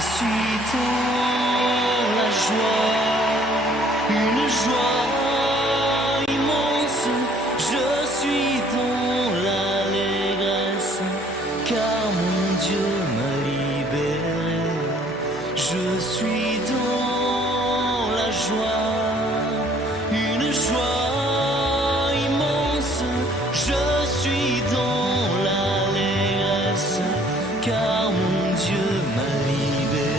suis dans la joie, une joie immense. Je suis dans l'allégresse, car mon Dieu m'a libéré. Je suis dans la joie, une joie immense. Je suis dans l'allégresse, car mon Dieu m'a libéré.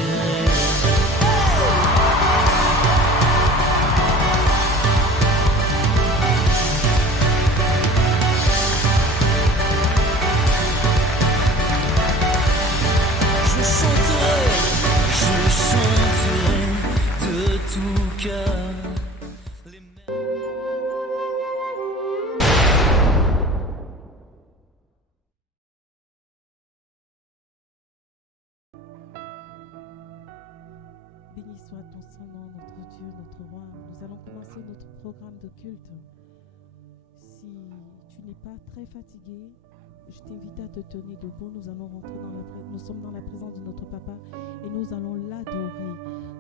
Je chanterai de tout cœur. Béni soit ton Saint-Nom, notre Dieu, notre Roi. Nous allons commencer notre programme de culte. Si tu n'es pas très fatigué, je t'invite à te tenir debout. Nous allons rentrer nous sommes dans la présence de notre Papa et nous allons l'adorer.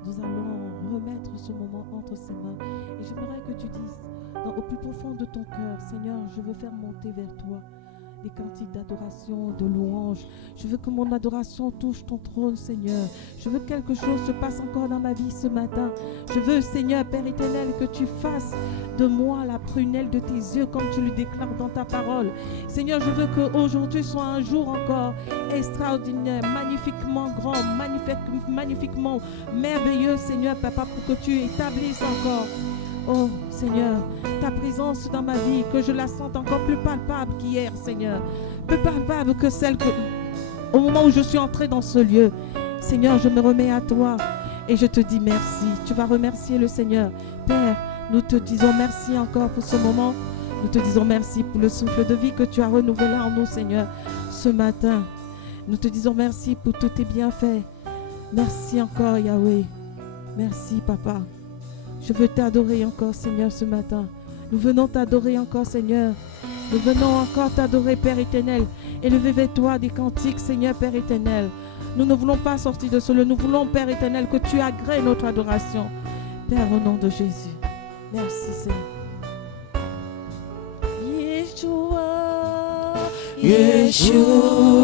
Nous allons remettre ce moment entre ses mains. Et j'aimerais que tu dises, au plus profond de ton cœur, Seigneur, je veux faire monter vers toi des cantiques d'adoration, de louange. Je veux que mon adoration touche ton trône, Seigneur. Je veux que quelque chose se passe encore dans ma vie ce matin. Je veux, Seigneur, Père éternel, que tu fasses de moi la prunelle de tes yeux, comme tu le déclares dans ta parole. Seigneur, je veux qu'aujourd'hui soit un jour encore extraordinaire, magnifiquement grand, magnifiquement merveilleux, Seigneur, Papa, pour que tu établisses encore, oh Seigneur, ta présence dans ma vie, que je la sente encore plus palpable qu'hier, Seigneur. Plus palpable que celle au moment où je suis entrée dans ce lieu. Seigneur, je me remets à toi et je te dis merci. Tu vas remercier le Seigneur. Père, nous te disons merci encore pour ce moment. Nous te disons merci pour le souffle de vie que tu as renouvelé en nous, Seigneur, ce matin. Nous te disons merci pour tous tes bienfaits. Merci encore, Yahweh. Merci, Papa. Je veux t'adorer encore, Seigneur, ce matin. Nous venons t'adorer encore, Seigneur. Nous venons encore t'adorer, Père éternel. Élever vers toi des cantiques, Seigneur, Père éternel. Nous ne voulons pas sortir de ce lieu. Nous voulons, Père éternel, que tu agrées notre adoration. Père, au nom de Jésus. Merci, Seigneur. Yeshua, Yeshua.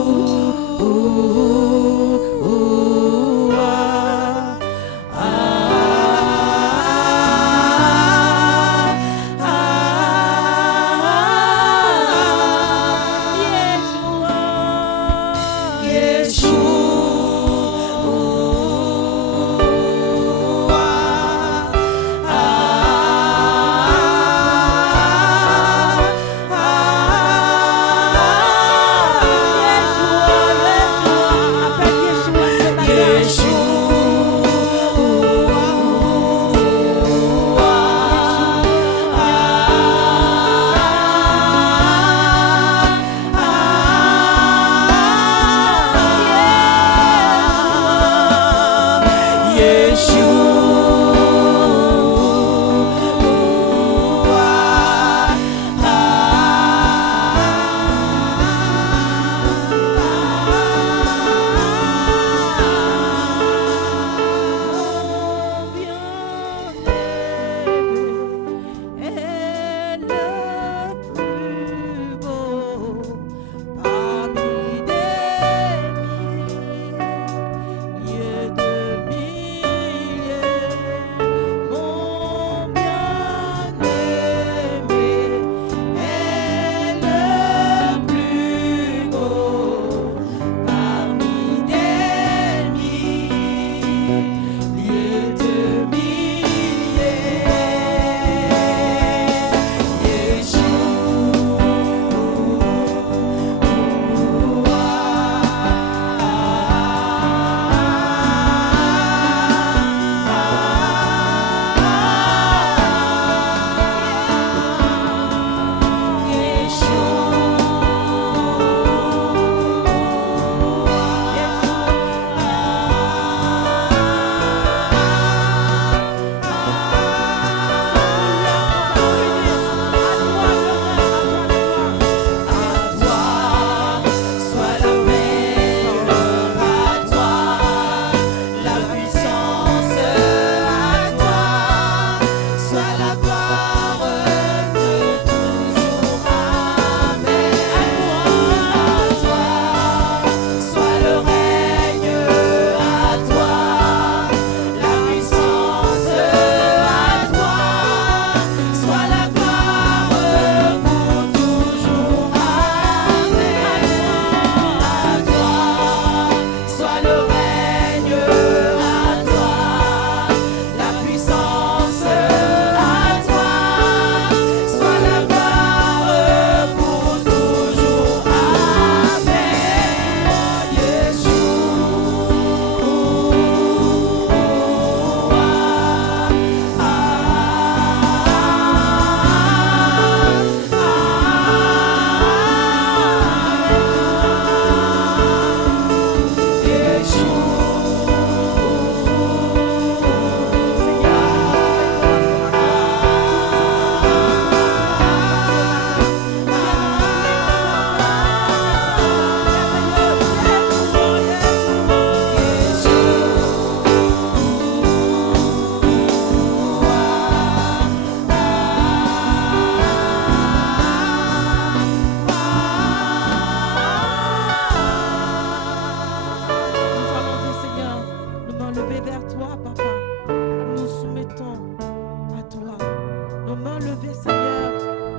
mains levées, Seigneur,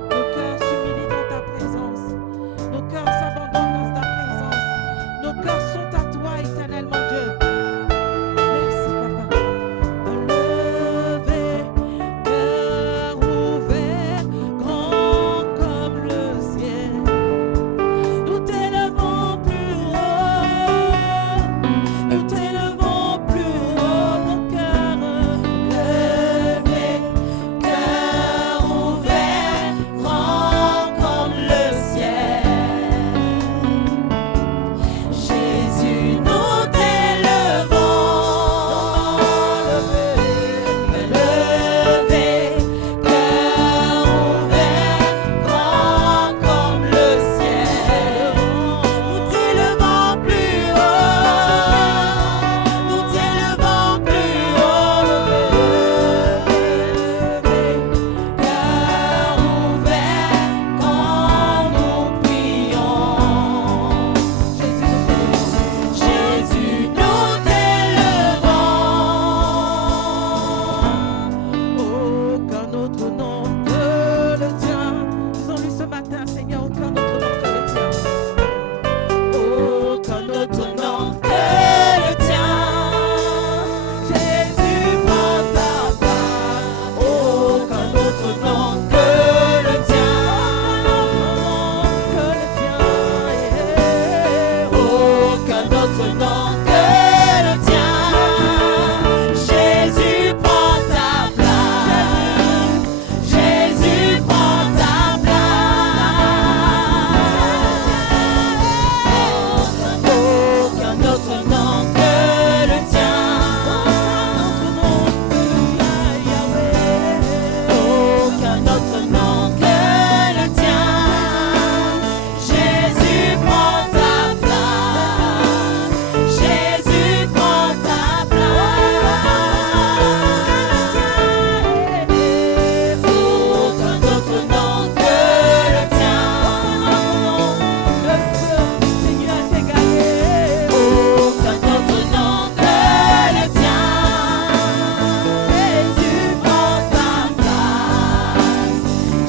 nos cœurs s'humilient dans ta présence. Nos cœurs s'abandonnent dans ta présence. Nos cœurs sont à toi, éternellement Dieu. Merci, Papa. Levé, cœur ouvert, grand comme le ciel. Nous t'élevons plus haut. Nous t'élevons plus haut, mon cœur levé, cœur ouvert, grand comme le ciel. Jésus, nous t'élevons, levé, cœur ouvert, grand comme le ciel. Nous t'élevons plus haut, nous t'élevons plus haut, cœur ouvert quand nous prions. Jésus, nous t'élevons. Aucun autre nom que le tien. Disons-lui ce matin, Seigneur, aucun autre nom que le tien. Aucun autre nom que le tien. Jésus, prends ta place. Aucun autre nom que le tien. Aucun autre nom que le tien. Jésus, prends ta place. Jésus, prends ta place. Aucun autre nom que le tien. Aucun autre nom que le tien. Jésus, prends ta place. Jésus, prends ta place. Aucun autre nom que le tien. Le feu, Seigneur, t'égaler. Aucun autre nom que le tien. Jésus, prends ta place.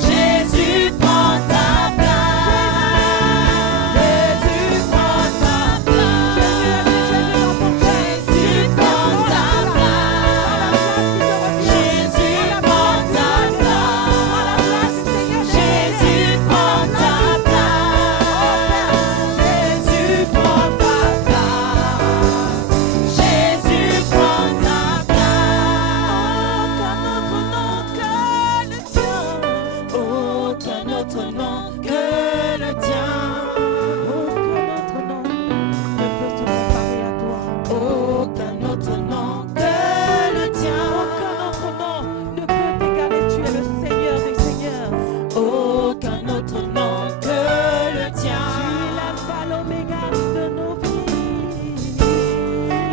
Jésus, prends ta place. Jésus, prends ta place. Jésus, prends ta place. Jésus, prends ta place. Jésus, prends ta place. Jésus, prends ta place. Jésus, prends ta place. Aucun autre nom que le tien. Aucun autre nom ne peut se comparer à toi. Aucun autre nom que le tien. Aucun autre nom ne peut t'égaler. Tu es le Seigneur des Seigneurs. Aucun autre nom que le tien. Tu es l'alpha, l'oméga de nos vies.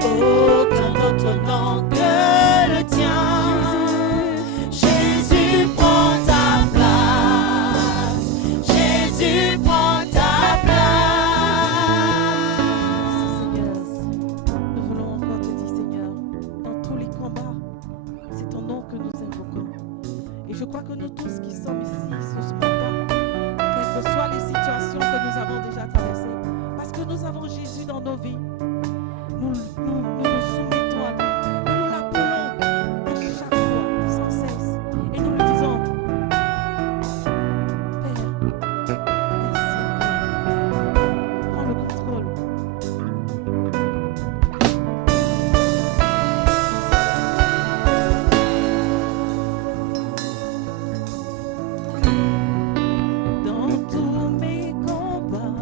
Aucun autre nom que le tien. Jésus, prends ta place. Jésus, prends ta place. Seigneur, nous voulons encore te dire, Seigneur, dans tous les combats, c'est ton nom que nous invoquons. Et je crois que nous tous qui sommes ici ce matin, quelles que soient les situations que nous avons déjà traversées, parce que nous avons Jésus dans nos vies, nous nous soumettons à lui, nous l'appelons à chaque fois, sans cesse, et nous lui disons, Père, merci encore. Prends le contrôle. Dans tous mes combats,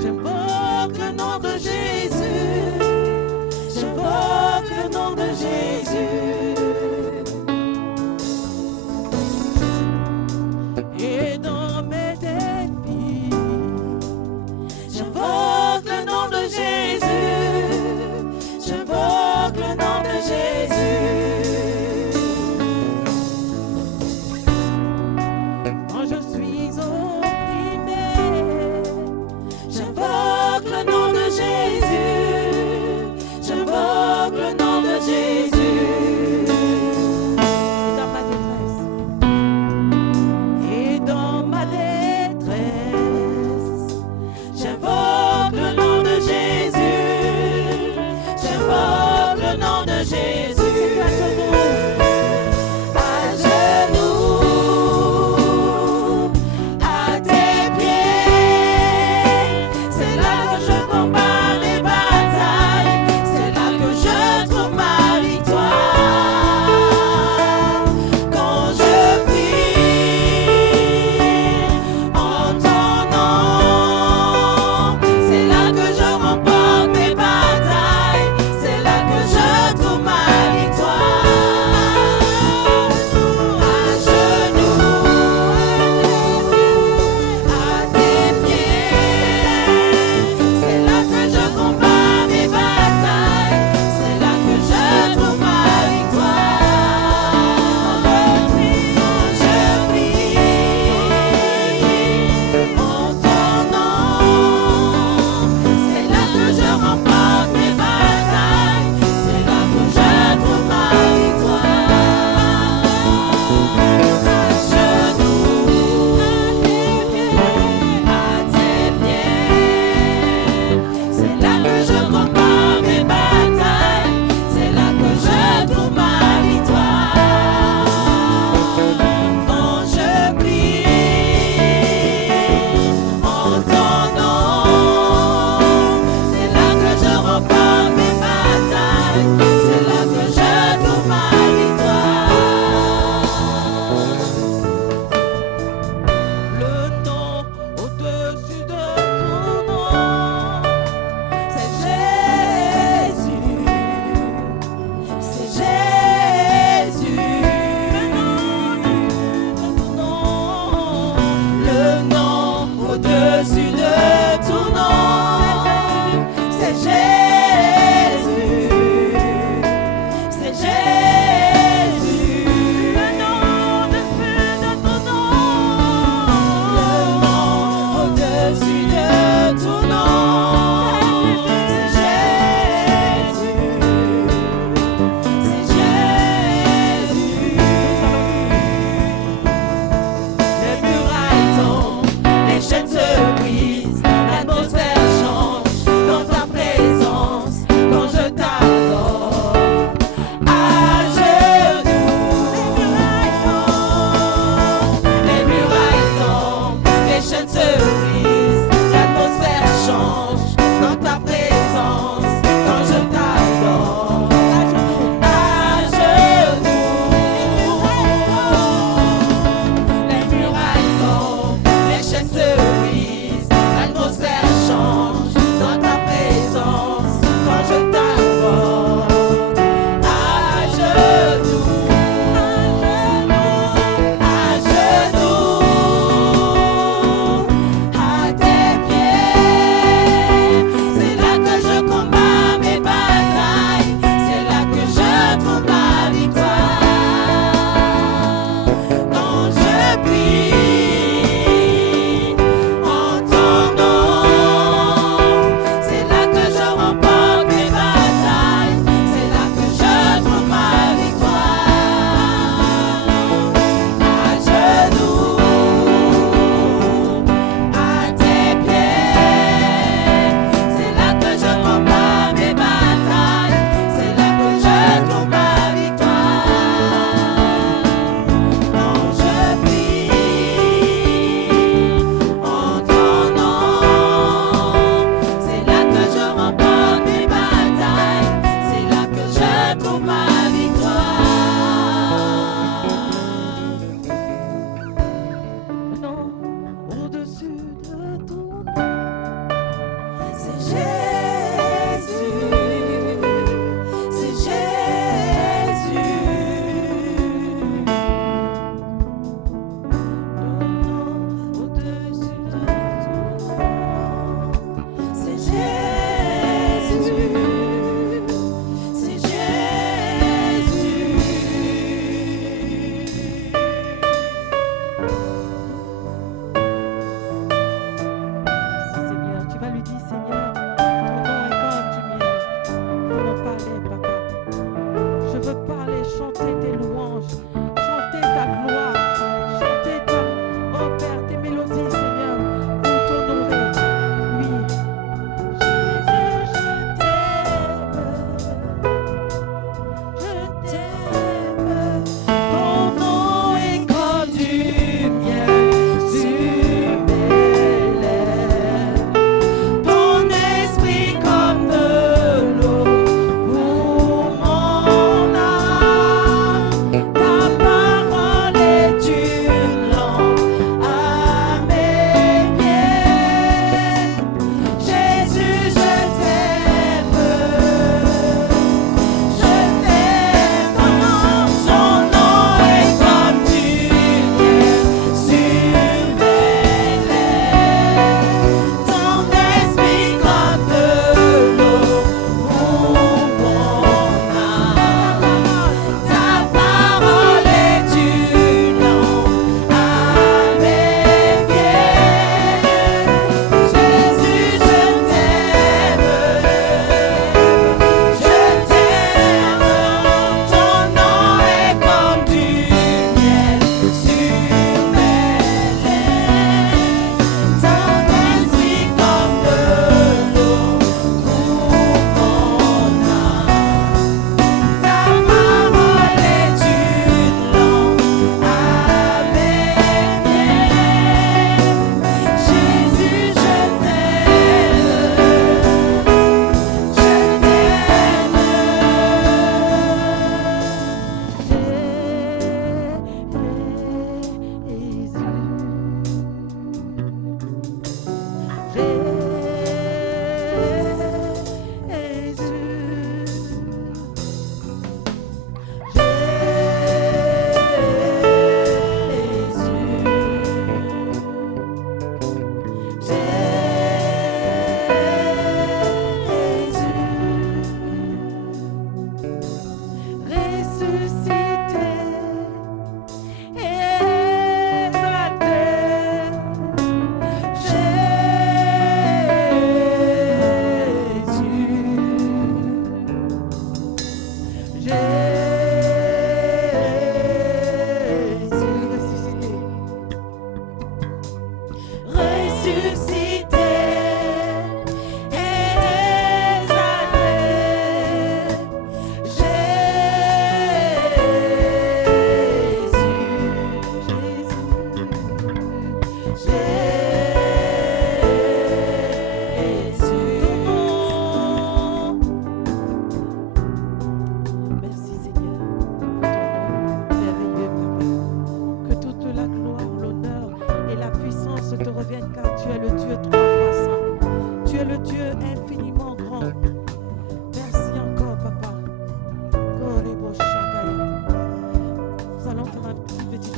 j'invoque le nom de Jésus.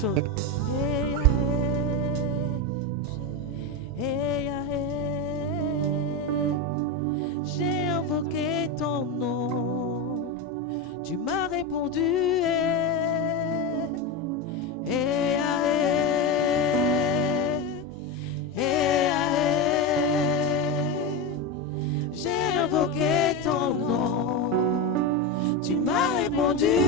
chose. J'ai invoqué ton nom, tu m'as répondu. J'ai invoqué ton nom, tu m'as répondu.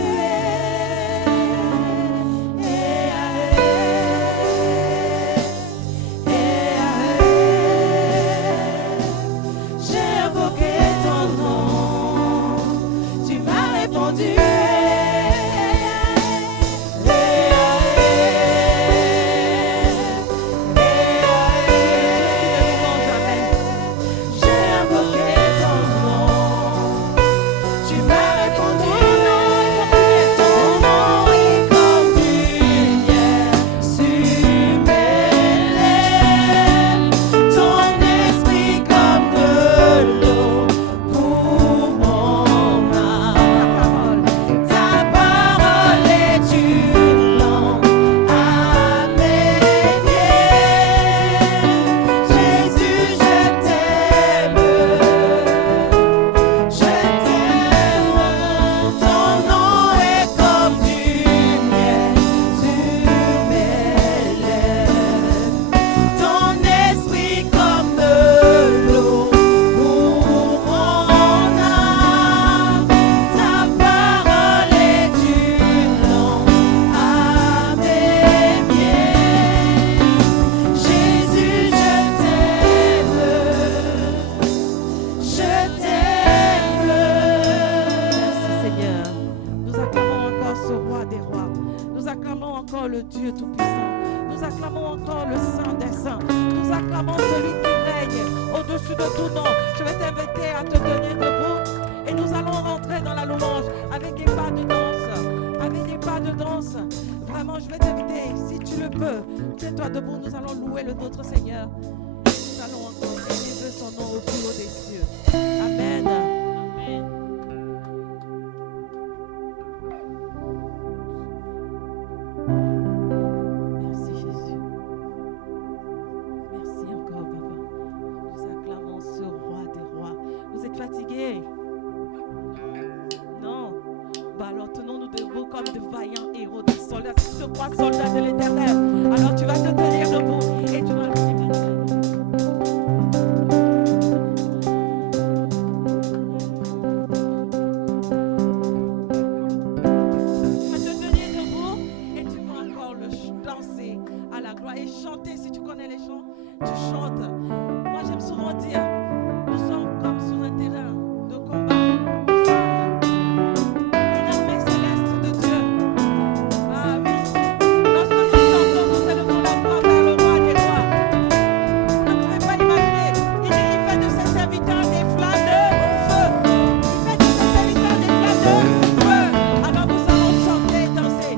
Le Dieu Tout-Puissant. Nous acclamons encore le Saint des Saints. Nous acclamons celui qui règne au-dessus de tout nom. Je vais t'inviter à te tenir debout et nous allons rentrer dans la louange avec des pas de danse. Avec des pas de danse. Vraiment, je vais t'inviter, si tu le peux, tiens-toi debout, nous allons louer le notre Seigneur. Nous allons encore élever son nom au plus haut des cieux. Amen. Fatigué? Non. Bah alors tenons-nous debout comme de vaillants héros, des soldats. Si tu te crois soldat de l'Éternel, alors tu vas te tenir debout et tu vas le danser à la gloire et chanter. Si tu connais les chants, tu chantes. Moi j'aime souvent dire, nous sommes comme sur un terrain de combat. Nous sommes une armée céleste de Dieu. Ah oui. Lorsque nous chantons, nous élevons la voix vers le roi des rois. Vous ne pouvez pas l'imaginer. Il fait de ses serviteurs des flammes de feu. Il fait de ses serviteurs des flammes de feu. Alors nous allons chanter et danser.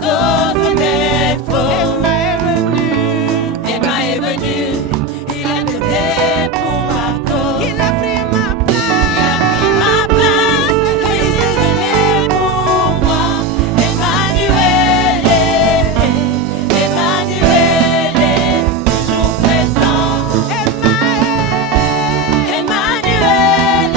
cause mais faux. Emma est venu, il a pété pour ma cause. Il a pris ma Ma place, il s'est donné pour moi. Emmanuel, Emmanuel est toujours présent. Emmanuel,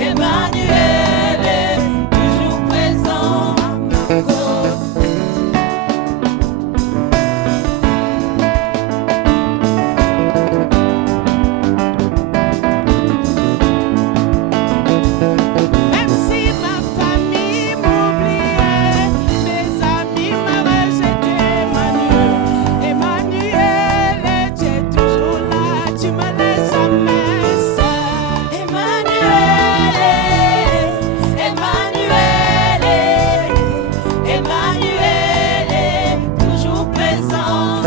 Emmanuel est toujours présent à ma cause. Même si ma famille m'oubliait, mes amis m'ont rejeté, Emmanuel, tu es toujours là, tu me laisses jamais seul. Emmanuel, Emmanuel est toujours présent.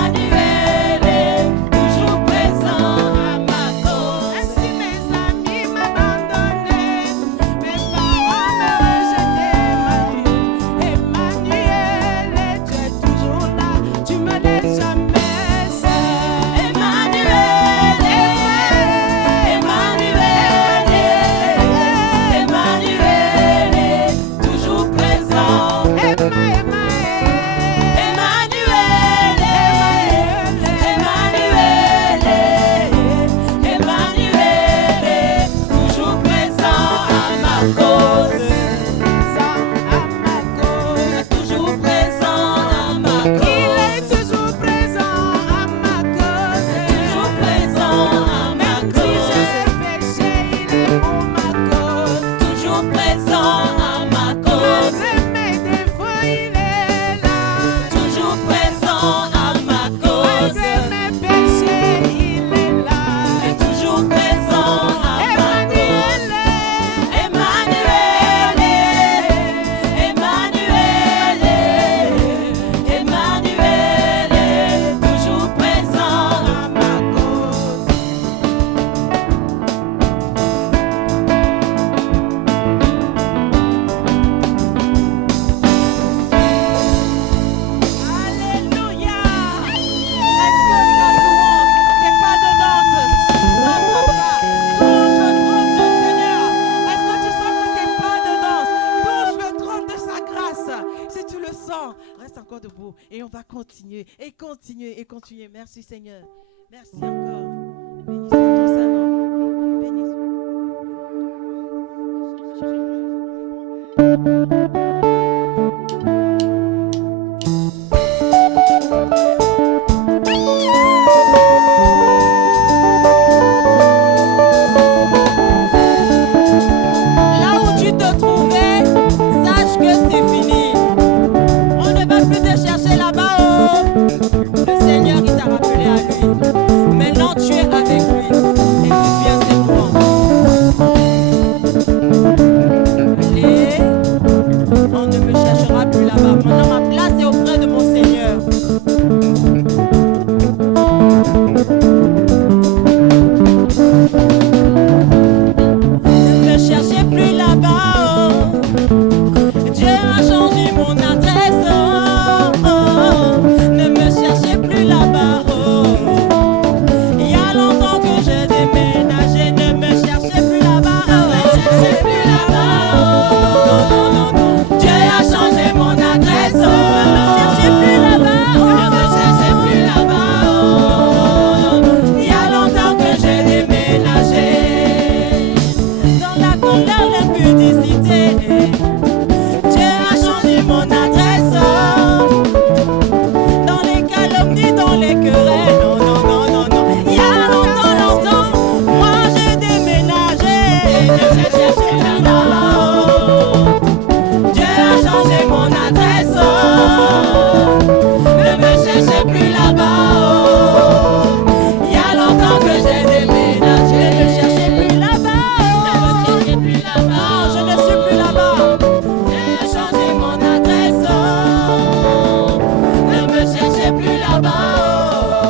Emmanuel est toujours présent à ma cause. Même si mes amis m'abandonnaient, mes parents me rejetaient, Emmanuel, tu es toujours là, tu me laisses jamais seul. Emmanuel est toujours présent. Emmanuel est toujours présent à ma cause. Toujours présent à ma cause. Il est toujours présent à ma cause. Toujours présent à ma Même si cause. j'ai péché, il est pour ma cause. Toujours présent à ma cause. Malgré mes défauts, il est là. Toujours présent à ma cause. Malgré mes péchés, il est là. Toujours présent à ma cause. Emmanuel est toujours présent à ma cause. Alléluia. Est-ce que ta louange, tes pas de danse, ça papa, touche le trône du Seigneur? Est-ce que tu sens que tes pas de danse touchent le trône de sa grâce? Si tu le sens, reste encore debout et on va continuer et continuer et continuer. Merci Seigneur. Merci encore. Béni soit ton Saint-Nom. Béni là où tu te trouvais, sache que c'est fini. On ne va plus te chercher là-bas. Oh. Le Seigneur, il t'a rappelé à lui. Maintenant, tu es avec lui. Et tu viens ses louanges. Allez. On ne me cherchera plus là-bas. Maintenant, ma place est auprès de mon Seigneur. Ne me cherchez plus là-bas. Oh. Dieu a changé mon adresse. Oh, oh. Ne me cherchez plus là-bas. Oh. Il y a longtemps que j'ai déménagé. Ne me cherchez plus là-bas. Oh. Ne me cherchez plus là-bas. Oh. Non, non, non. Dieu a changé mon adresse. Oh. Ne me cherchez plus là-bas. Oh. Ne me cherchez plus là-bas. Oh. Il y a longtemps que j'ai déménagé. Dans la colère, l'impudicité. Dieu a changé mon adresse. Dans les calomnies, dans les querelles. Non, non, non, non, non. Il y a longtemps, longtemps, moi j'ai déménagé. Ne me cherchez plus là-bas. Dieu a changé mon adresse. Ne me cherchez plus là-bas. Il y a longtemps que j'ai déménagé. Ne me cherchez plus là-bas. Ne me cherchez plus là-bas. Je ne suis plus là-bas. Dieu a changé mon adresse. Ne me cherchez plus là-bas.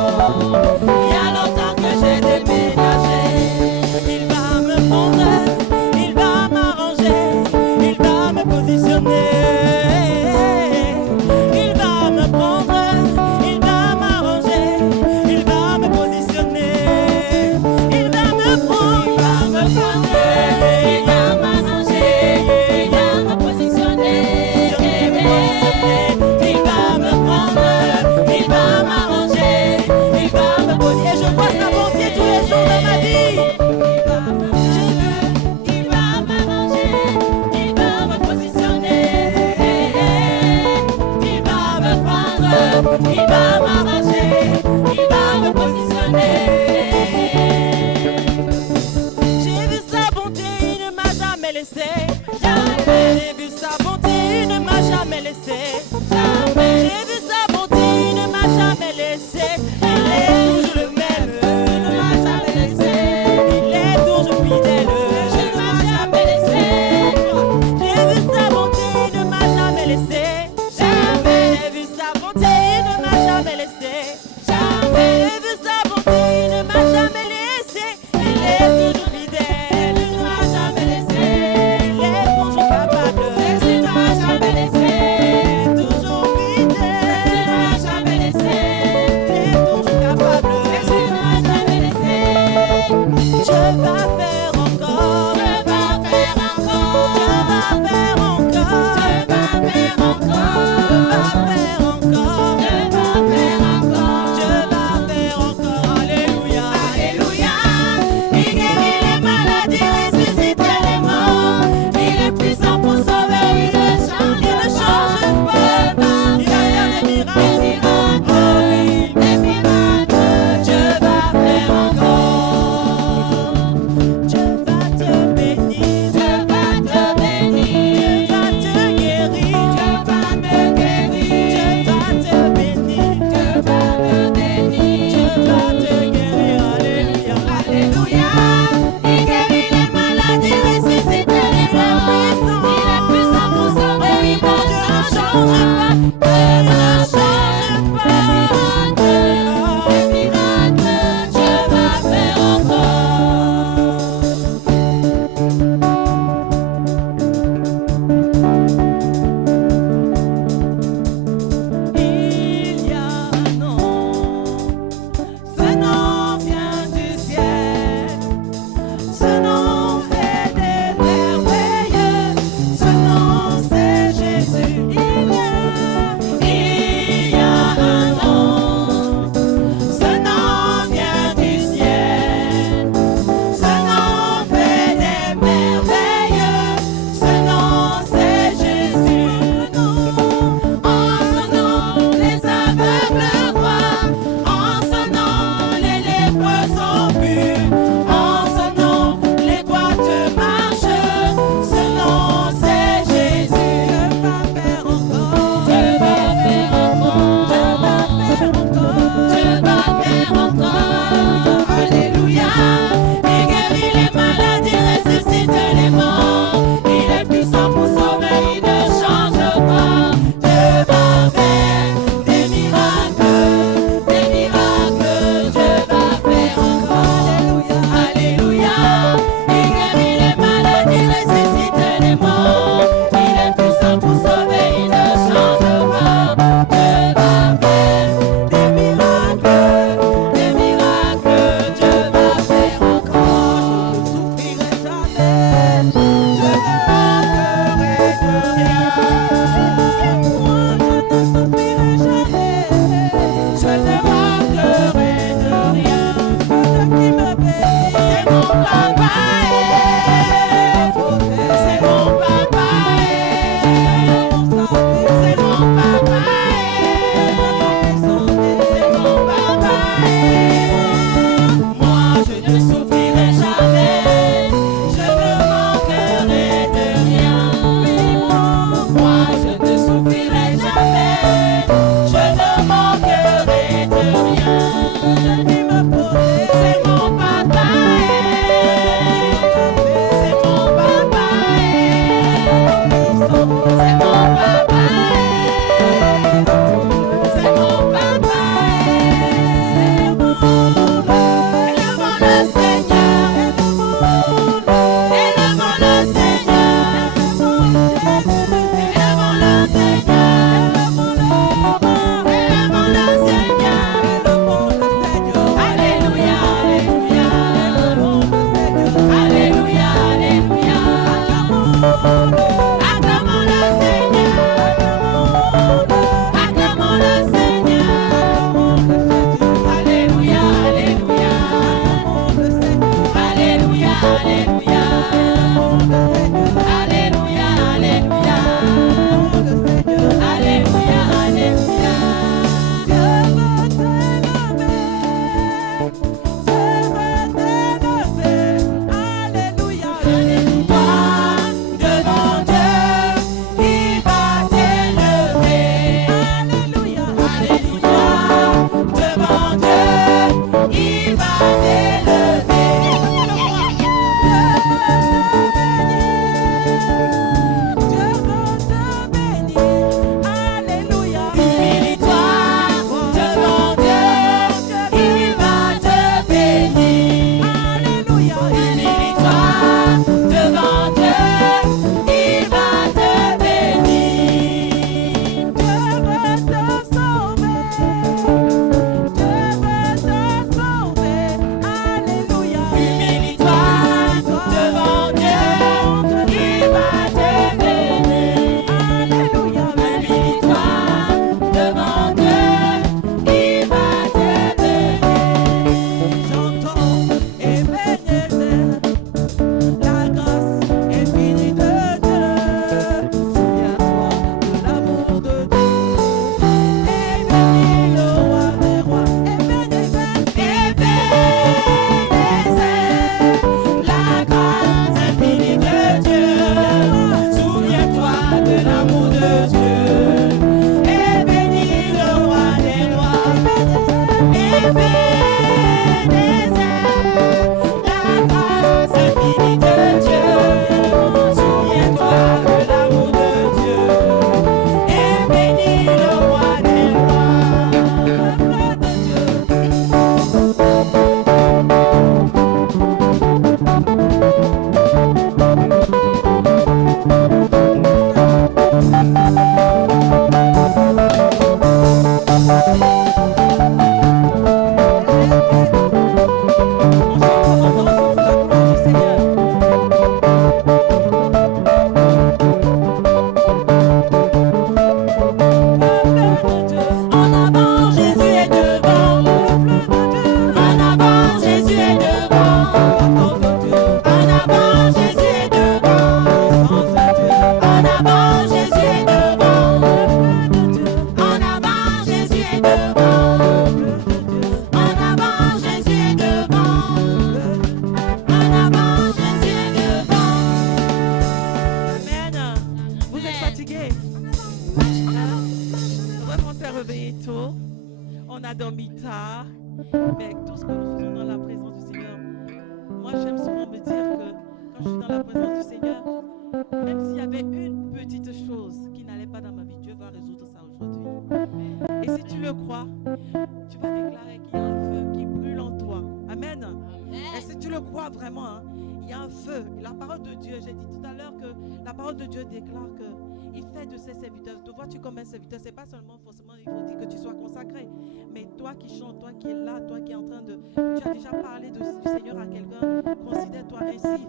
C'est pas seulement forcément il faut dire que tu sois consacré, mais toi qui chantes, toi qui es là, toi qui es en train de, tu as déjà parlé du Seigneur à quelqu'un, considère-toi ainsi.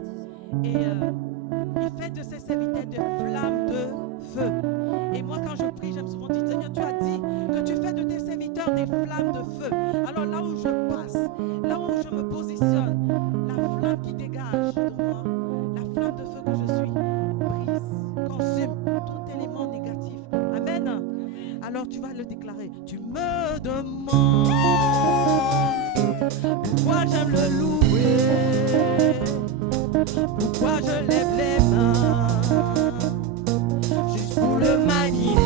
Et il fait de ses serviteurs des flammes de feu. Et moi quand je prie, j'aime souvent dire Seigneur, tu as dit que tu fais de tes serviteurs des flammes de feu. Alors là où je passe, là où je me positionne, la flamme qui dégage de moi, la flamme de feu que je suis, brise, consume tout élément négatif. Amen. Alors tu vas le déclarer. Tu me demandes pourquoi j'aime le louer, pourquoi je lève les mains, juste pour le manier.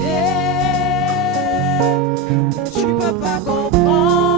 Tu peux pas comprendre.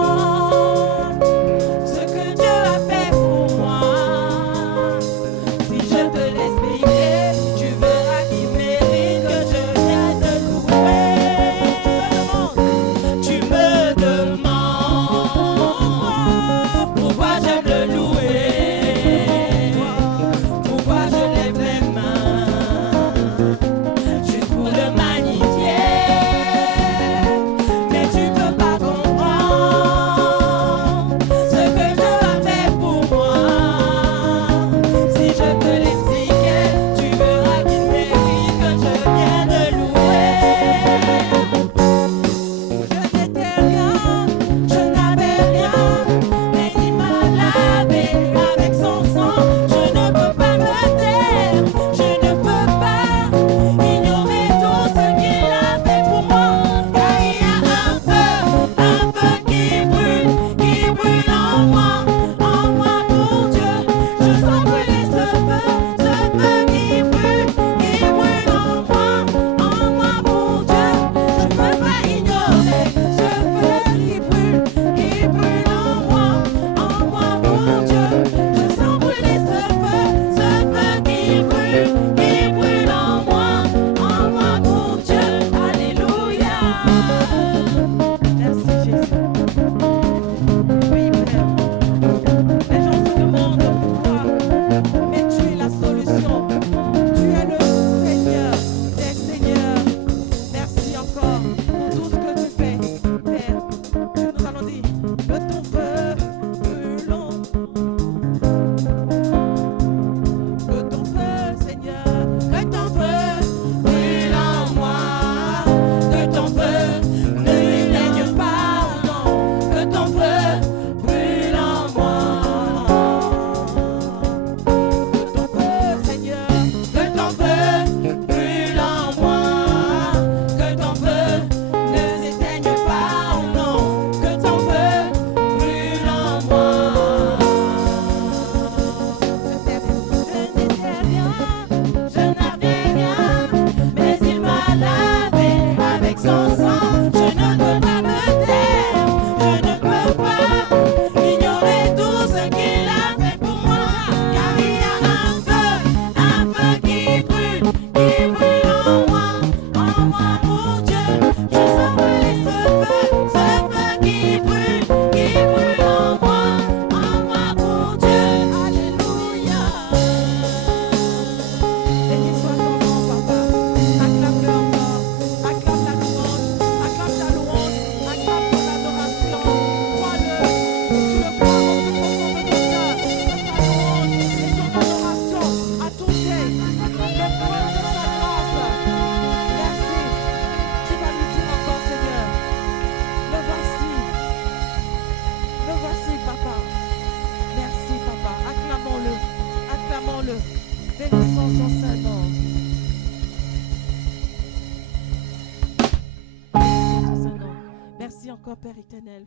ton feu brûle en que ton feu, Seigneur, Que ton feu brûle en moi, que ton feu ne s'éteigne pas, non, que ton feu brûle en moi. que ton feu, Seigneur, Que ton feu brûle en moi, que ton feu ne s'éteigne pas, non, que ton feu brûle en moi. Je n'étais rien, je n'avais rien, mais il m'a lavé avec son sang. Je ne peux pas me taire, je ne peux pas ignorer tout ce qu'il a fait pour moi, car il y a un feu qui brûle en moi, mon Dieu. Je sens brûler ce feu qui brûle en moi, mon Dieu. Alléluia. béni soit ton nom, Papa. Acclame-le encore, acclame la louange, acclame ta louange, acclame ton adoration. Crois-le, tu le crois au plus profond de ton cœur, que ta louange et ton adoration a touché le trône de sa grâce. Merci. Tu vas lui dire encore, Seigneur, le voici, Papa. Merci, Papa. Acclamons-le, acclamons-le. Bénissons son saint nom. Bénissons son saint nom. Merci encore, Père éternel.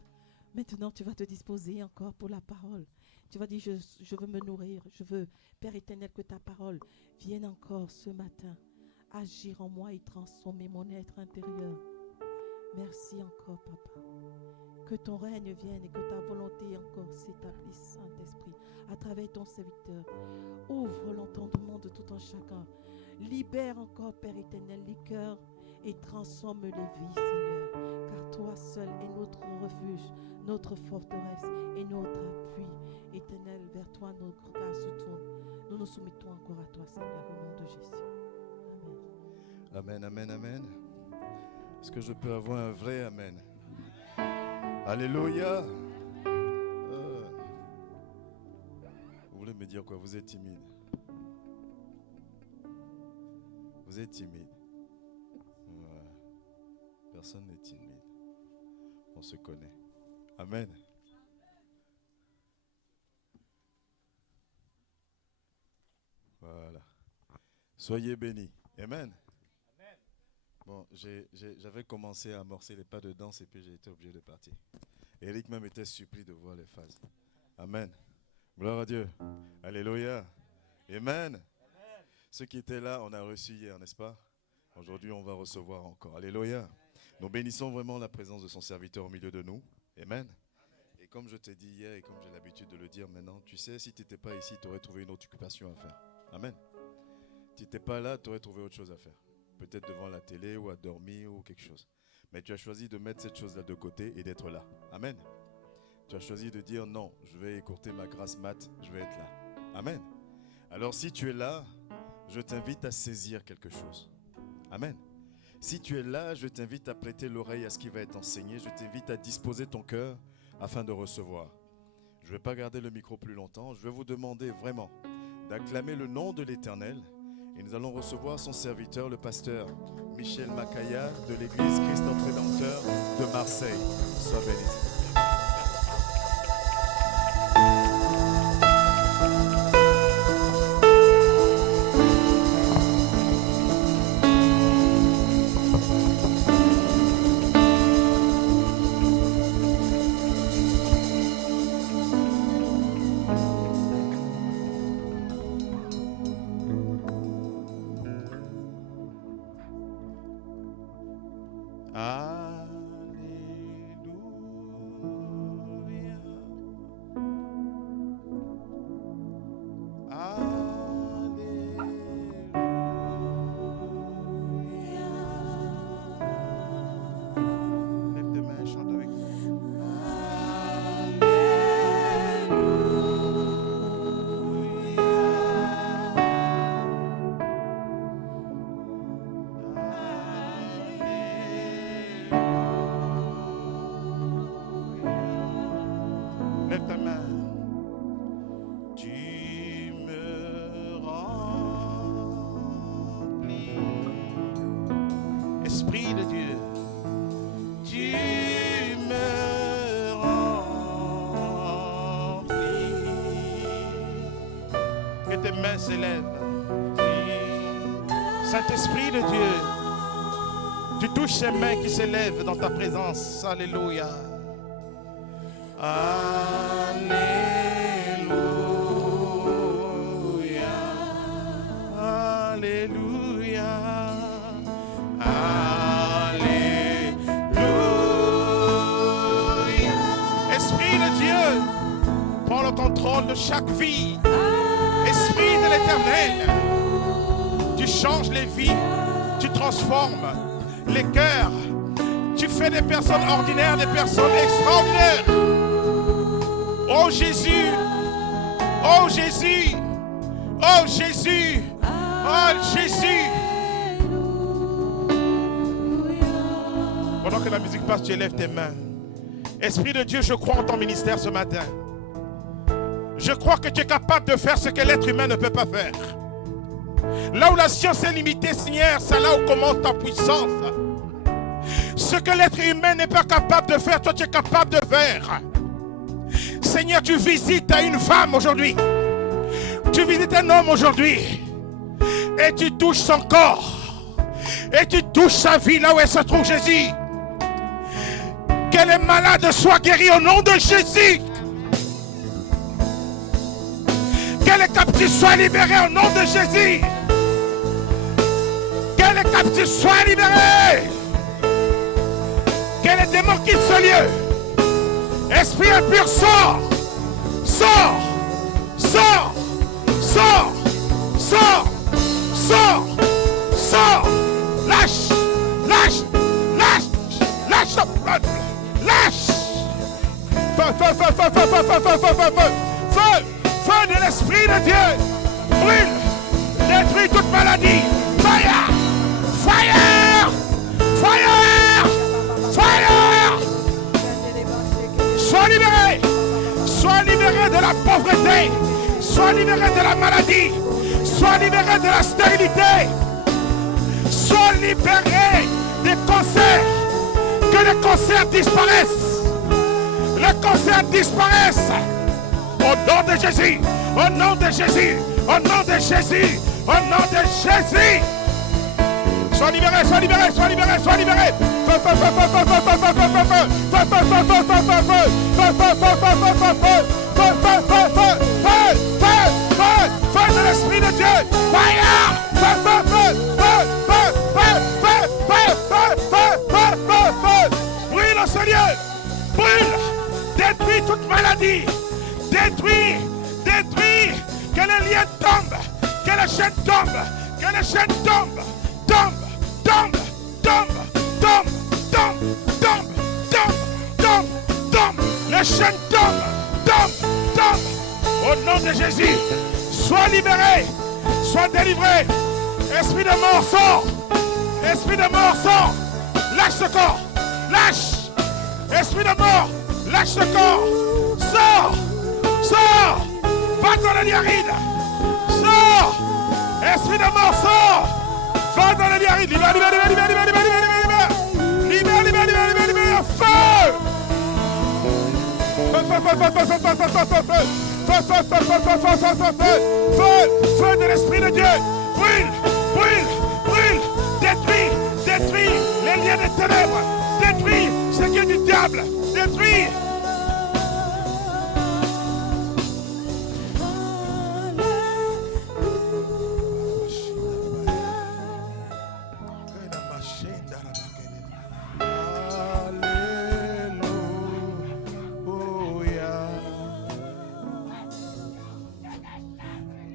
Maintenant, tu vas te disposer encore pour la parole. Tu vas dire, je veux me nourrir. Je veux, Père éternel, que ta parole vienne encore ce matin agir en moi et transformer mon être intérieur. Merci encore, Papa. Que ton règne vienne et que ta volonté encore s'établisse, Saint-Esprit, à travers ton serviteur. Ouvre l'entendement de tout un chacun. Libère encore, Père éternel, les cœurs et transforme les vies, Seigneur. Car toi seul est notre refuge, notre forteresse et notre appui. Éternel, vers toi nos regards se tournent. Nous nous soumettons encore à toi, Seigneur, au nom de Jésus. Amen. Amen, amen, amen. Est-ce que je peux avoir un vrai amen? Alléluia. Vous voulez me dire quoi? Vous êtes timide. Vous êtes timide. Ouais. Personne n'est timide. On se connaît. Amen. Voilà. Soyez bénis. Amen. Bon, j'avais commencé à amorcer les pas de danse et puis j'ai été obligé de partir. Eric même était surpris de voir les phases. Amen. Gloire à Dieu. Alléluia. Amen. Ceux qui étaient là, on a reçu hier, n'est-ce pas? Aujourd'hui, on va recevoir encore. Alléluia. Nous bénissons vraiment la présence de son serviteur au milieu de nous. Amen. Et comme je t'ai dit hier et comme j'ai l'habitude de le dire maintenant, tu sais, si tu n'étais pas ici, tu aurais trouvé une autre occupation à faire. Amen. Tu n'étais pas là, tu aurais trouvé autre chose à faire. Peut-être devant la télé ou à dormir ou quelque chose. Mais tu as choisi de mettre cette chose-là de côté et d'être là. Amen. Tu as choisi de dire non, je vais écourter ma grasse mat, je vais être là. Amen. Alors si tu es là, je t'invite à saisir quelque chose. Amen. Si tu es là, je t'invite à prêter l'oreille à ce qui va être enseigné. Je t'invite à disposer ton cœur afin de recevoir. Je ne vais pas garder le micro plus longtemps. Je vais vous demander vraiment d'acclamer le nom de l'Éternel. Et nous allons recevoir son serviteur, le pasteur Michel Makaya de l'église Christ notre Rédempteur de Marseille. Sois béni. Alléluia. Lève ta main. Tu me remplis. Esprit de Dieu. Tu me remplis. Que tes mains s'élèvent. Saint-Esprit de Dieu, tu touches ces mains qui s'élèvent dans ta présence. Alléluia. Alléluia. Alléluia. Alléluia. Esprit de Dieu, prends le contrôle de chaque vie. Esprit de l'Éternel, tu changes les vies, tu transformes les cœurs, tu fais des personnes ordinaires des personnes extraordinaires. Oh Jésus, oh Jésus, oh Jésus, oh Jésus. Pendant que la musique passe, tu élèves tes mains. Esprit de Dieu, je crois en ton ministère ce matin. Je crois que tu es capable de faire ce que l'être humain ne peut pas faire. Là où la science est limitée, Seigneur, c'est là où commence ta puissance. Ce que l'être humain n'est pas capable de faire, toi tu es capable de faire. Seigneur, tu visites une femme aujourd'hui. Tu visites un homme aujourd'hui. Et tu touches son corps. Et tu touches sa vie là où elle se trouve, Jésus. Que les malades soient guéris au nom de Jésus. Que les captifs soient libérés au nom de Jésus. Que les captifs soient libérés. Que les démons quittent ce lieu. Esprit impur, sors. Sors. Sors. Sors. Sors. Sors. Sors. Lâche. Lâche. Lâche. Lâche. Lâche. Feu, feu, feu, feu, feu, feu, feu, feu, feu, feu, feu. Feu de l'Esprit de Dieu. Brûle. Détruis toute maladie. Fire. Fire. Fire. Fire. Sois libéré. Sois libéré de la pauvreté. Sois libéré de la maladie. Sois libéré de la stérilité. Sois libéré des cancers. Que les cancers disparaissent. Les cancers disparaissent. Au nom de Jésus. Au nom de Jésus. Au nom de Jésus. Au nom de Jésus. Sois libéré, sois libéré, sois libéré, sois libéré. Feu, feu, feu, feu, feu, feu, feu, feu, feu, feu, feu, feu, feu, feu, feu, feu, feu, feu de l'Esprit de Dieu. Fire! Feu, feu, feu, feu, feu, feu, feu, feu, feu, feu, feu, feu, feu. Brûle, Seigneur. Brûle. Détruis toute maladie. Détruis. Détruis. Que les liens tombent. Que les chaînes tombent. Que les chaînes tombent. Tombe, tombe, tombe, tombe, tombe, tombe, tombe, tombe, tombe. Les chaînes tombent, tombent, tombent. Au nom de Jésus, sois libéré, sois délivré. Esprit de mort, sort. Esprit de mort, sort. Lâche ce corps, lâche. Esprit de mort, lâche ce corps. Sors, sors. Va dans le liaride. Sors. Esprit de mort, sort. Va dans le liaride. Libère, libère, libère, libère, libère, libère, libère, libère. Libère, libère, libère, libère, libère. Feu. Feu, feu, feu, feu, feu, feu, feu, feu, feu, feu. Feu, feu, feu, feu, feu, feu, feu, feu, feu. Feu, feu de l'Esprit de Dieu. Brûle, brûle, brûle. Détruis, détruis les liens des ténèbres. Détruis ce qui est du diable. Détruis.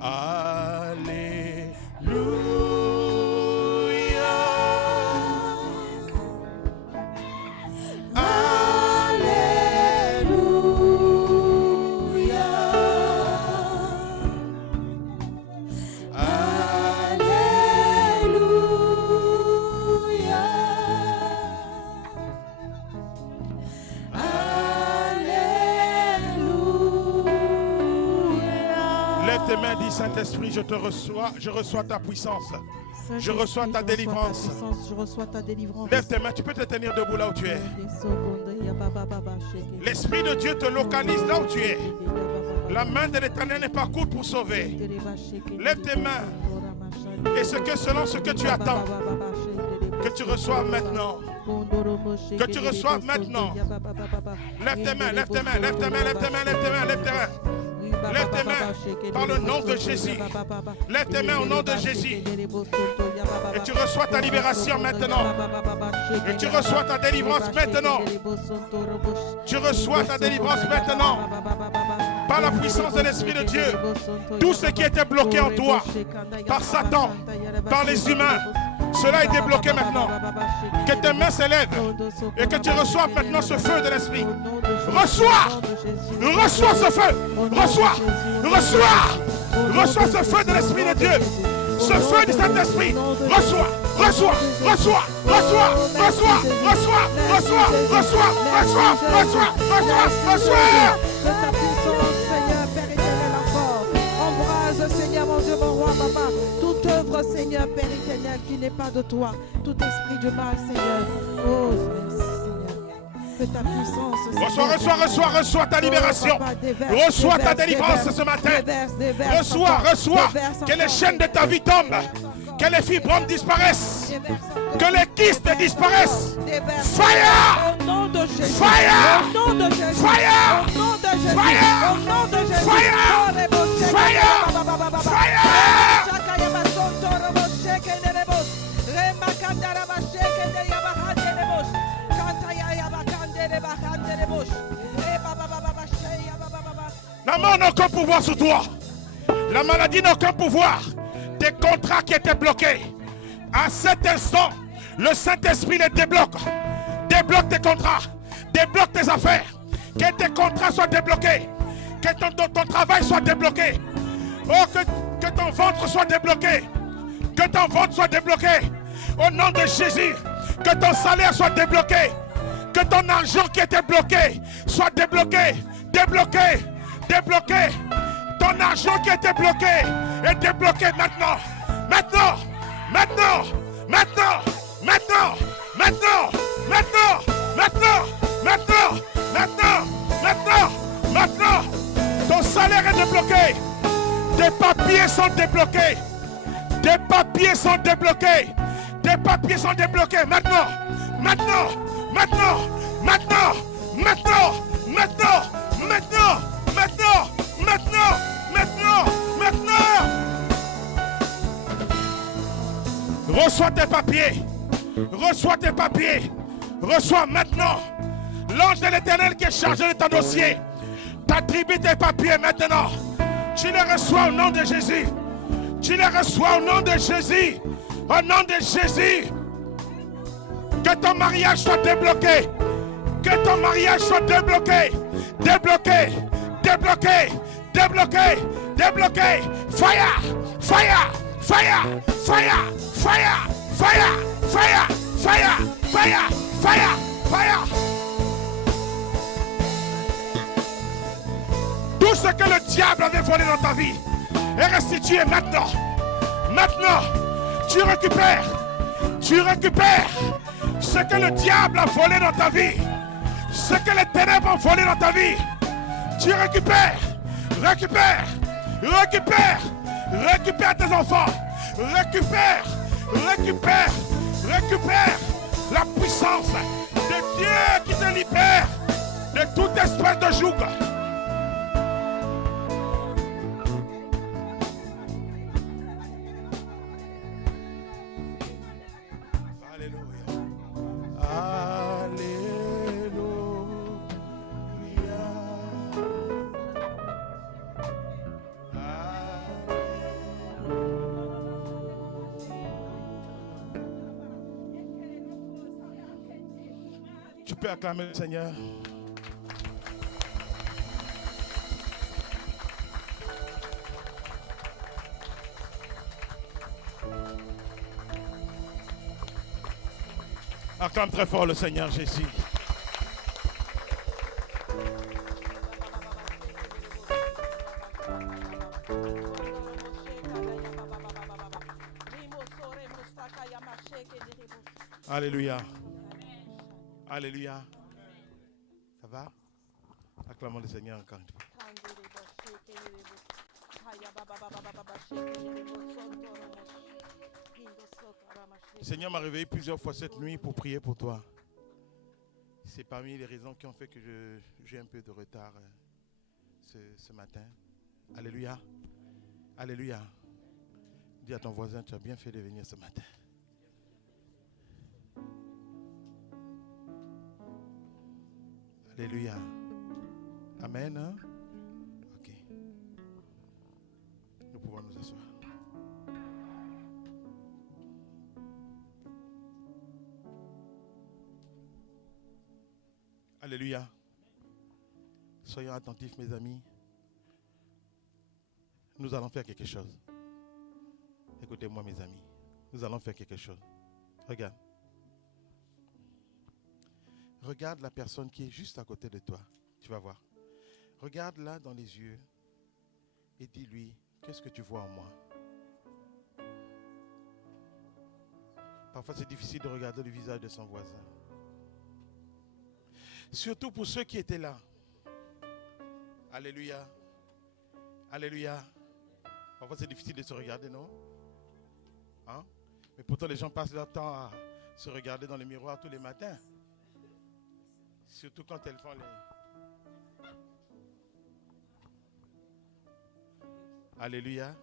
Alléluia. Lève tes mains, dis Saint-Esprit, je reçois ta puissance. Je reçois ta délivrance. Je reçois ta délivrance. Lève tes mains, tu peux te tenir debout là où tu es. L'Esprit de Dieu te localise là où tu es. La main de l'Éternel n'est pas courte pour sauver. Lève tes mains. Et selon ce que tu attends, que tu reçoives maintenant. Que tu reçoives maintenant. Lève tes mains, lève tes mains, lève tes mains, lève tes mains, lève tes mains, lève tes mains. Lève tes mains par le nom de Jésus. Lève tes mains au nom de Jésus. Et tu reçois ta libération maintenant. Et tu reçois ta délivrance maintenant. Tu reçois ta délivrance maintenant. Par la puissance de l'Esprit de Dieu. Tout ce qui était bloqué en toi, par Satan, par les humains, cela a été bloqué maintenant. Que tes mains s'élèvent et que tu reçoives maintenant ce feu de l'Esprit. Reçois! Reçois ce feu! Reçois! Reçois! Reçois ce feu de l'Esprit de Dieu! Ce feu du Saint-Esprit! Reçois! Reçois! Reçois! Reçois! Reçois! Reçois! Reçois! Reçois! Reçois! Reçois! Reçois! Reçois! Que ta puissance, Seigneur, Père éternel, encore. Embrase, Seigneur, mon Dieu, mon roi, papa. Toute œuvre, Seigneur, Père éternel, qui n'est pas de toi. Tout esprit de mal, Seigneur. Oh, merci, Seigneur. Que ta puissance, Seigneur. Reçois ta libération. Reçois ta délivrance ce matin. Reçois. Que les chaînes de ta vie tombent. Que les fibromes disparaissent. Que les kystes disparaissent. Fire! Au nom de Jésus. Fire! Au nom de Jésus. Fire! Au nom de Jésus. Fire! Au nom de Jésus. Fire! Fire! La mort n'a aucun pouvoir sur toi. La maladie n'a aucun pouvoir. Tes contrats qui étaient bloqués. À cet instant, le Saint-Esprit les débloque. Débloque tes contrats. Débloque tes affaires. Que tes contrats soient débloqués. Que ton travail soit débloqué. Oh, que ton ventre soit débloqué. Que ton ventre soit débloqué. Au nom de Jésus. Que ton salaire soit débloqué. Que ton argent qui était bloqué soit débloqué. Débloqué. Débloqué. Ton argent qui était bloqué est débloqué maintenant. Maintenant. Maintenant. Maintenant. Maintenant. Maintenant. Maintenant. Maintenant. Maintenant. Maintenant. Maintenant. Maintenant. Ton salaire est débloqué. Tes papiers sont débloqués. Tes papiers sont débloqués. Tes papiers sont débloqués. Maintenant. Maintenant. Maintenant. Maintenant. Maintenant. Maintenant. Maintenant. Maintenant. Maintenant. Maintenant. Maintenant. Reçois tes papiers. Reçois tes papiers. Reçois maintenant. L'ange de l'Éternel qui est chargé de ton dossier t'attribue tes papiers maintenant. Tu les reçois au nom de Jésus. Tu les reçois au nom de Jésus. Au nom de Jésus. Que ton mariage soit débloqué. Que ton mariage soit débloqué. Débloqué. Débloqué. Débloqué. Débloqué. Fire. Fire. Fire. Fire. Fire. Fire. Fire. Fire. Fire. Fire. Fire. Tout ce que le diable avait volé dans ta vie est restitué maintenant. Maintenant, tu récupères ce que le diable a volé dans ta vie, ce que les ténèbres ont volé dans ta vie. Tu récupères tes enfants, récupère la puissance de Dieu qui te libère de toute espèce de joug. Tu peux acclamer le Seigneur. Acclame très fort le Seigneur Jésus. Alléluia. Alléluia. Ça va? Acclamons le Seigneur encore une fois. Le Seigneur m'a réveillé plusieurs fois cette nuit pour prier pour toi. C'est parmi les raisons qui ont fait que j'ai un peu de retard ce matin. Alléluia. Alléluia. Dis à ton voisin, tu as bien fait de venir ce matin. Alléluia. Amen. Hein? Ok. Nous pouvons nous asseoir. Alléluia. Soyons attentifs, mes amis. Nous allons faire quelque chose. Écoutez-moi, mes amis. Nous allons faire quelque chose. Regarde. Regarde la personne qui est juste à côté de toi. Tu vas voir. Regarde-la dans les yeux et dis-lui, qu'est-ce que tu vois en moi? Parfois, c'est difficile de regarder le visage de son voisin. Surtout pour ceux qui étaient là. Alléluia. Alléluia. Parfois, c'est difficile de se regarder, non? Hein? Mais pourtant, les gens passent leur temps à se regarder dans le miroir tous les matins. Surtout quand elles font les... Alléluia.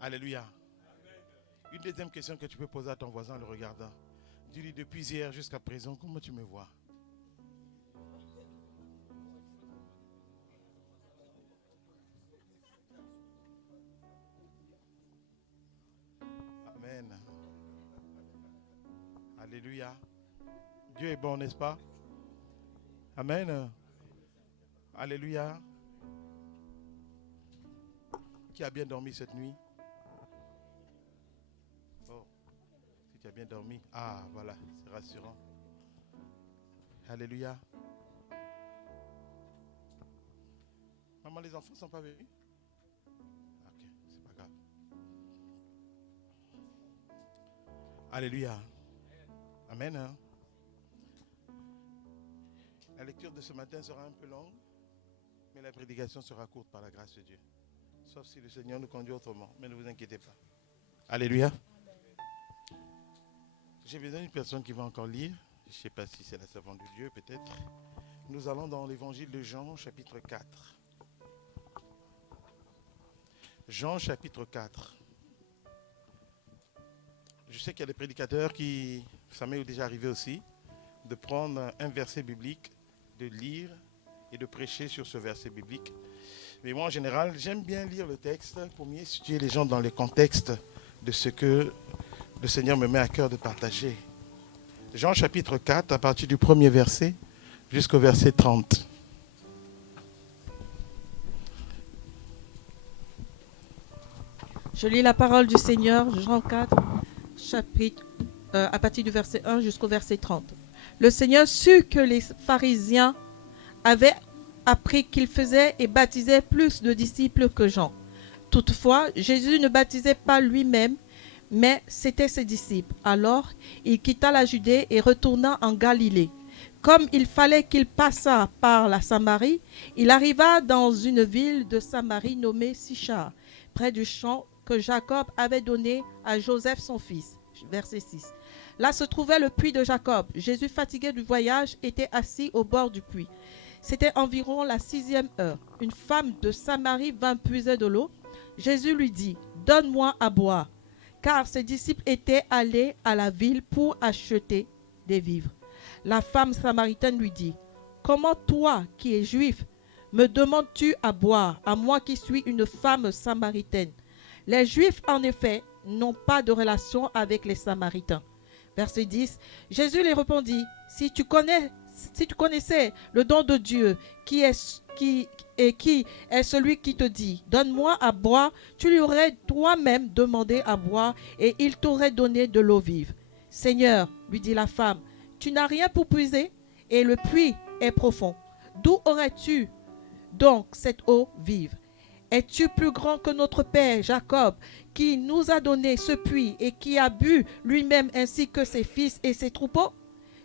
Alléluia. Une deuxième question que tu peux poser à ton voisin en le regardant. Dis-lui, depuis hier jusqu'à présent, comment tu me vois? Amen. Alléluia. Dieu est bon, n'est-ce pas? Amen. Alléluia. Qui a bien dormi cette nuit? Oh, si tu as bien dormi. Ah, voilà, c'est rassurant. Alléluia. Maman, les enfants ne sont pas venus? Ok, c'est pas grave. Alléluia. Amen. Hein? La lecture de ce matin sera un peu longue, mais la prédication sera courte par la grâce de Dieu. Sauf si le Seigneur nous conduit autrement. Mais ne vous inquiétez pas. Alléluia. J'ai besoin d'une personne qui va encore lire. Je ne sais pas si c'est la servante de Dieu, peut-être. Nous allons dans l'évangile de Jean, chapitre 4. Jean, chapitre 4. Je sais qu'il y a des prédicateurs qui, ça m'est déjà arrivé aussi, de prendre un verset biblique, de lire et de prêcher sur ce verset biblique. Mais moi, en général, j'aime bien lire le texte pour mieux situer les gens dans le contexte de ce que le Seigneur me met à cœur de partager. Jean chapitre 4, à partir du premier verset jusqu'au verset 30. Je lis la parole du Seigneur, Jean 4, chapitre, à partir du verset 1 jusqu'au verset 30. Le Seigneur sut que les pharisiens avaient appris qu'il faisait et baptisait plus de disciples que Jean. Toutefois, Jésus ne baptisait pas lui-même, mais c'étaient ses disciples. Alors, il quitta la Judée et retourna en Galilée. Comme il fallait qu'il passât par la Samarie, il arriva dans une ville de Samarie nommée Sichar, près du champ que Jacob avait donné à Joseph son fils. Verset 6. Là se trouvait le puits de Jacob. Jésus, fatigué du voyage, était assis au bord du puits. C'était environ la 6e heure. Une femme de Samarie vint puiser de l'eau. Jésus lui dit, « Donne-moi à boire. » Car ses disciples étaient allés à la ville pour acheter des vivres. La femme samaritaine lui dit, « Comment toi, qui es juif, me demandes-tu à boire, à moi qui suis une femme samaritaine? Les Juifs, en effet, n'ont pas de relation avec les Samaritains. » Verset 10, Jésus les répondit, « Si tu connaissais le don de Dieu, qui est celui qui te dit, donne-moi à boire, tu lui aurais toi-même demandé à boire et il t'aurait donné de l'eau vive. Seigneur, lui dit la femme, tu n'as rien pour puiser et le puits est profond. D'où aurais-tu donc cette eau vive? Es-tu plus grand que notre père Jacob, qui nous a donné ce puits et qui a bu lui-même ainsi que ses fils et ses troupeaux?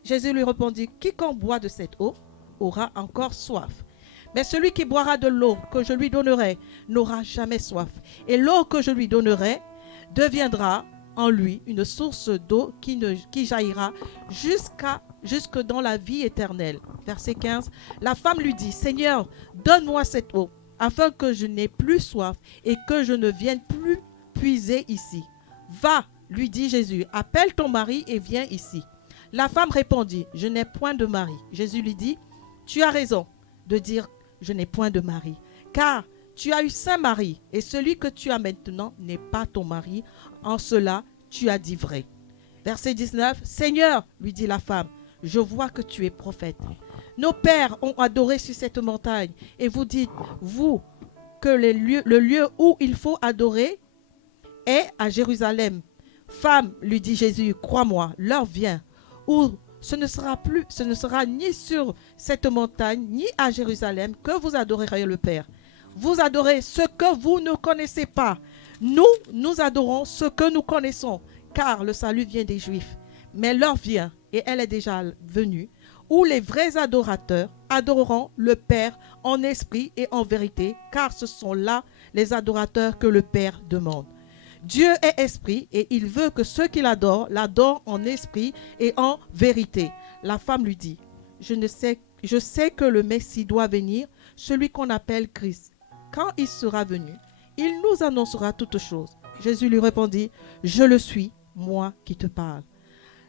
Jésus lui répondit, quiconque boit de cette eau aura encore soif. Mais celui qui boira de l'eau que je lui donnerai n'aura jamais soif. Et l'eau que je lui donnerai deviendra en lui une source d'eau qui jaillira jusque dans la vie éternelle. Verset 15. La femme lui dit, Seigneur, donne-moi cette eau, afin que je n'ai plus soif et que je ne vienne plus puiser ici. Va, lui dit Jésus, appelle ton mari et viens ici. La femme répondit, je n'ai point de mari. Jésus lui dit, tu as raison de dire, je n'ai point de mari, car tu as eu 5 maris, et celui que tu as maintenant n'est pas ton mari. En cela, tu as dit vrai. Verset 19, Seigneur, lui dit la femme, je vois que tu es prophète. Nos pères ont adoré sur cette montagne, et vous dites, vous, que le lieu où il faut adorer est à Jérusalem. Femme, lui dit Jésus, crois-moi, l'heure vient où ce ne sera ni sur cette montagne, ni à Jérusalem que vous adorerez le Père. Vous adorez ce que vous ne connaissez pas. Nous adorons ce que nous connaissons, car le salut vient des Juifs. Mais l'heure vient, et elle est déjà venue, où les vrais adorateurs adoreront le Père en esprit et en vérité, car ce sont là les adorateurs que le Père demande. Dieu est esprit et il veut que ceux qui l'adorent en esprit et en vérité. La femme lui dit, je sais que le Messie doit venir, celui qu'on appelle Christ. Quand il sera venu, il nous annoncera toutes choses. Jésus lui répondit, je le suis, moi qui te parle.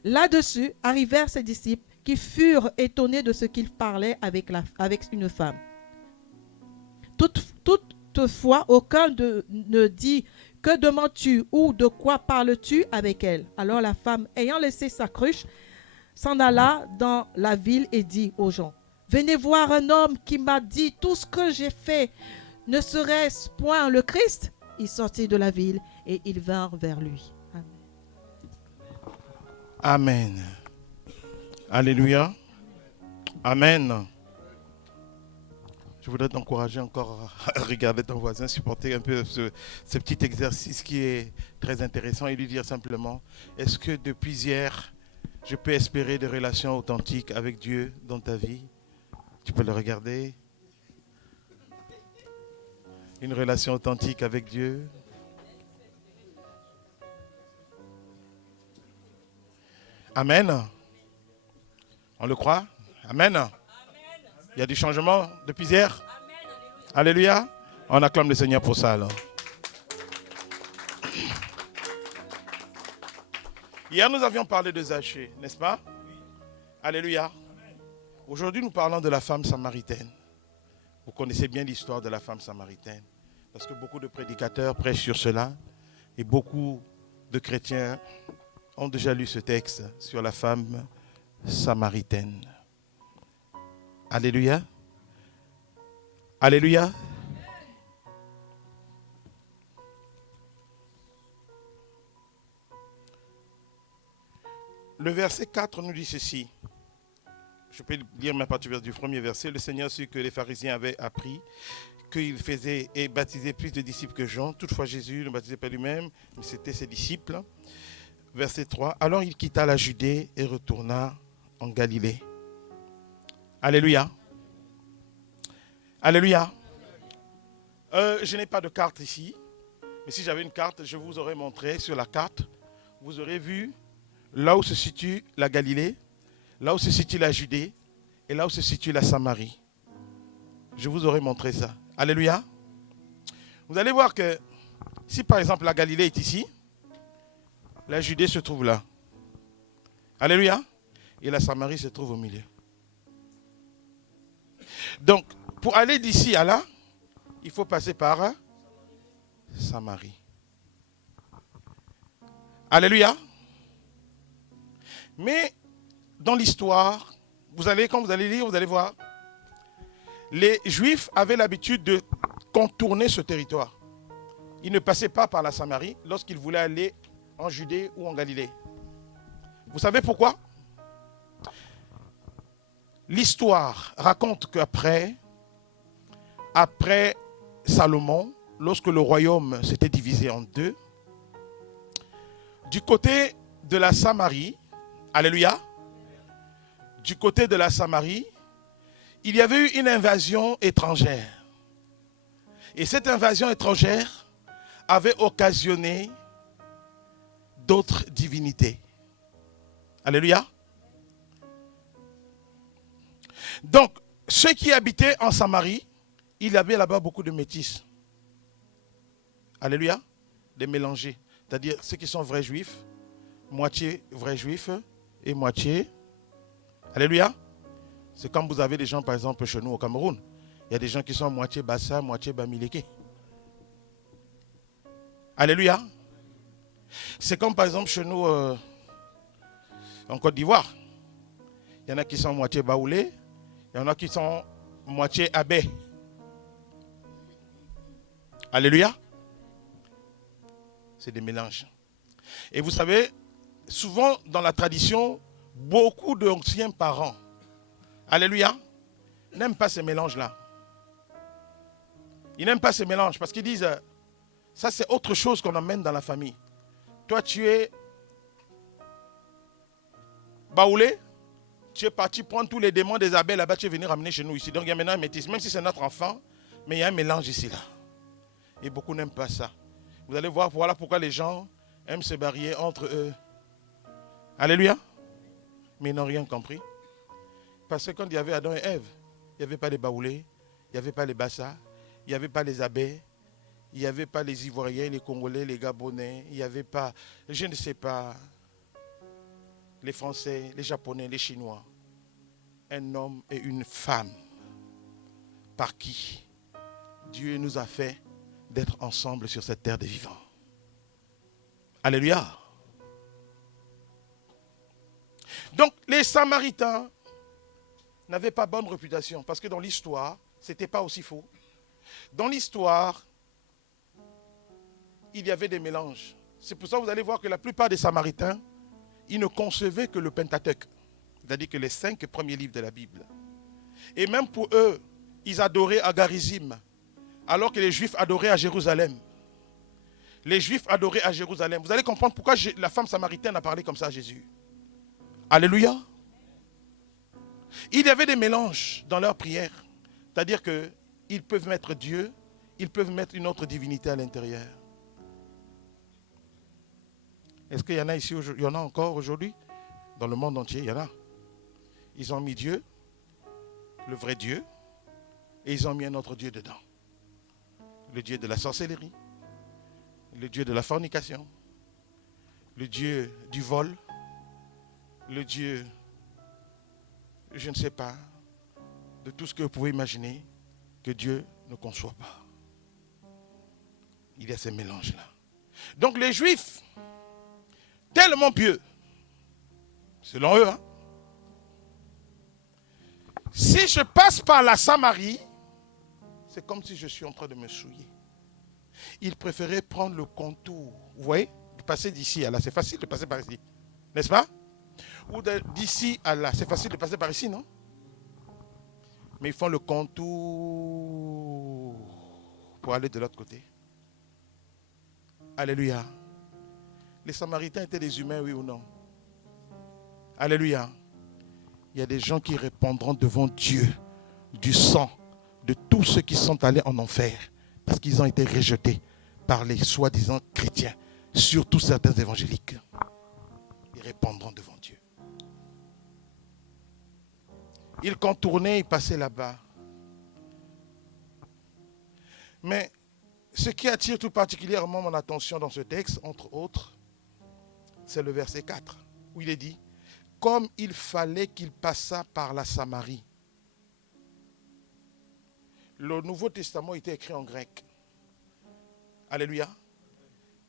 Là-dessus arrivèrent ses disciples qui furent étonnés de ce qu'il parlait avec une femme. Toutefois, aucun ne dit, que demandes-tu ou de quoi parles-tu avec elle? Alors la femme, ayant laissé sa cruche, s'en alla dans la ville et dit aux gens, venez voir un homme qui m'a dit tout ce que j'ai fait. Ne serait-ce point le Christ? Ils sortirent de la ville et ils vinrent vers lui. Amen. Amen. Alléluia. Amen. Je voudrais t'encourager encore à regarder ton voisin, supporter un peu ce petit exercice qui est très intéressant et lui dire simplement, est-ce que depuis hier, je peux espérer des relations authentiques avec Dieu dans ta vie? Tu peux le regarder. Une relation authentique avec Dieu. Amen. On le croit? Amen. Il y a du changement depuis hier. Alléluia. On acclame le Seigneur pour ça. Alors. Hier, nous avions parlé de Zachée, n'est-ce pas? Alléluia. Aujourd'hui, nous parlons de la femme samaritaine. Vous connaissez bien l'histoire de la femme samaritaine. Parce que beaucoup de prédicateurs prêchent sur cela. Et beaucoup de chrétiens ont déjà lu ce texte sur la femme samaritaine. Alléluia. Alléluia. Le verset 4 nous dit ceci. Je peux lire même à partir du premier verset. Le Seigneur sut que les pharisiens avaient appris qu'il faisait et baptisait plus de disciples que Jean. Toutefois, Jésus ne baptisait pas lui-même, mais c'était ses disciples. Verset 3. Alors il quitta la Judée et retourna en Galilée. Alléluia. Alléluia. Je n'ai pas de carte ici. Mais si j'avais une carte, je vous aurais montré sur la carte. Vous aurez vu là où se situe la Galilée, là où se situe la Judée et là où se situe la Samarie. Je vous aurais montré ça. Alléluia. Vous allez voir que si par exemple la Galilée est ici, la Judée se trouve là. Alléluia. Et la Samarie se trouve au milieu. Donc, pour aller d'ici à là, il faut passer par Samarie. Alléluia. Mais dans l'histoire, quand vous allez lire, vous allez voir, les Juifs avaient l'habitude de contourner ce territoire. Ils ne passaient pas par la Samarie lorsqu'ils voulaient aller en Judée ou en Galilée. Vous savez pourquoi? L'histoire raconte qu'après Salomon, lorsque le royaume s'était divisé en deux, du côté de la Samarie, alléluia, du côté de la Samarie, il y avait eu une invasion étrangère. Et cette invasion étrangère avait occasionné d'autres divinités. Alléluia. Donc, ceux qui habitaient en Samarie, il y avait là-bas beaucoup de métis. Alléluia. Des mélangés. C'est-à-dire ceux qui sont vrais juifs, moitié vrais juifs et moitié. Alléluia. C'est comme vous avez des gens, par exemple, chez nous au Cameroun. Il y a des gens qui sont moitié Bassa, moitié Bamileke. Alléluia. C'est comme par exemple chez nous en Côte d'Ivoire. Il y en a qui sont moitié Baoulé. Il y en a qui sont moitié Abé. Alléluia. C'est des mélanges. Et vous savez, souvent dans la tradition, beaucoup d'anciens parents, alléluia, n'aiment pas ces mélanges-là. Ils n'aiment pas ces mélanges parce qu'ils disent, ça c'est autre chose qu'on amène dans la famille. Toi tu es baoulé, tu es parti prendre tous les démons des abeilles là-bas, tu es venu ramener chez nous ici. Donc il y a maintenant un métis, même si c'est notre enfant, mais il y a un mélange ici là. Et beaucoup n'aiment pas ça. Vous allez voir, voilà pourquoi les gens aiment se barrier entre eux. Alléluia. Mais ils n'ont rien compris. Parce que quand il y avait Adam et Ève, il n'y avait pas les baoulés, il n'y avait pas les bassas, il n'y avait pas les abeilles, il n'y avait pas les Ivoiriens, les Congolais, les Gabonais, il n'y avait pas, je ne sais pas, les Français, les Japonais, les Chinois. Un homme et une femme par qui Dieu nous a fait d'être ensemble sur cette terre des vivants. Alléluia. Donc les Samaritains n'avaient pas bonne réputation parce que dans l'histoire, ce n'était pas aussi faux. Dans l'histoire, il y avait des mélanges. C'est pour ça que vous allez voir que la plupart des Samaritains, ils ne concevaient que le Pentateuque, c'est-à-dire que les 5 premiers livres de la Bible. Et même pour eux, ils adoraient à Garizim, alors que les Juifs adoraient à Jérusalem. Les Juifs adoraient à Jérusalem. Vous allez comprendre pourquoi la femme samaritaine a parlé comme ça à Jésus. Alléluia. Il y avait des mélanges dans leur prière. C'est-à-dire qu'ils peuvent mettre Dieu, ils peuvent mettre une autre divinité à l'intérieur. Est-ce qu'il y en a ici aujourd'hui? Il y en a encore aujourd'hui? Dans le monde entier, il y en a. Ils ont mis Dieu, le vrai Dieu, et ils ont mis un autre Dieu dedans. Le Dieu de la sorcellerie, le Dieu de la fornication, le Dieu du vol, le Dieu, je ne sais pas, de tout ce que vous pouvez imaginer que Dieu ne conçoit pas. Il y a ces mélanges-là. Donc les Juifs, tellement pieux, selon eux, hein, si je passe par la Samarie, c'est comme si je suis en train de me souiller. Ils préféraient prendre le contour. Vous voyez, de passer d'ici à là, c'est facile de passer par ici, n'est-ce pas? Ou d'ici à là, c'est facile de passer par ici, non? Mais ils font le contour pour aller de l'autre côté. Alléluia. Les Samaritains étaient des humains, oui ou non? Alléluia. Il y a des gens qui répondront devant Dieu du sang de tous ceux qui sont allés en enfer parce qu'ils ont été rejetés par les soi-disant chrétiens, surtout certains évangéliques. Ils répondront devant Dieu. Ils contournaient, ils passaient là-bas. Mais ce qui attire tout particulièrement mon attention dans ce texte, entre autres, c'est le verset 4, où il est dit, comme il fallait qu'il passât par la Samarie. Le Nouveau Testament était écrit en grec. Alléluia.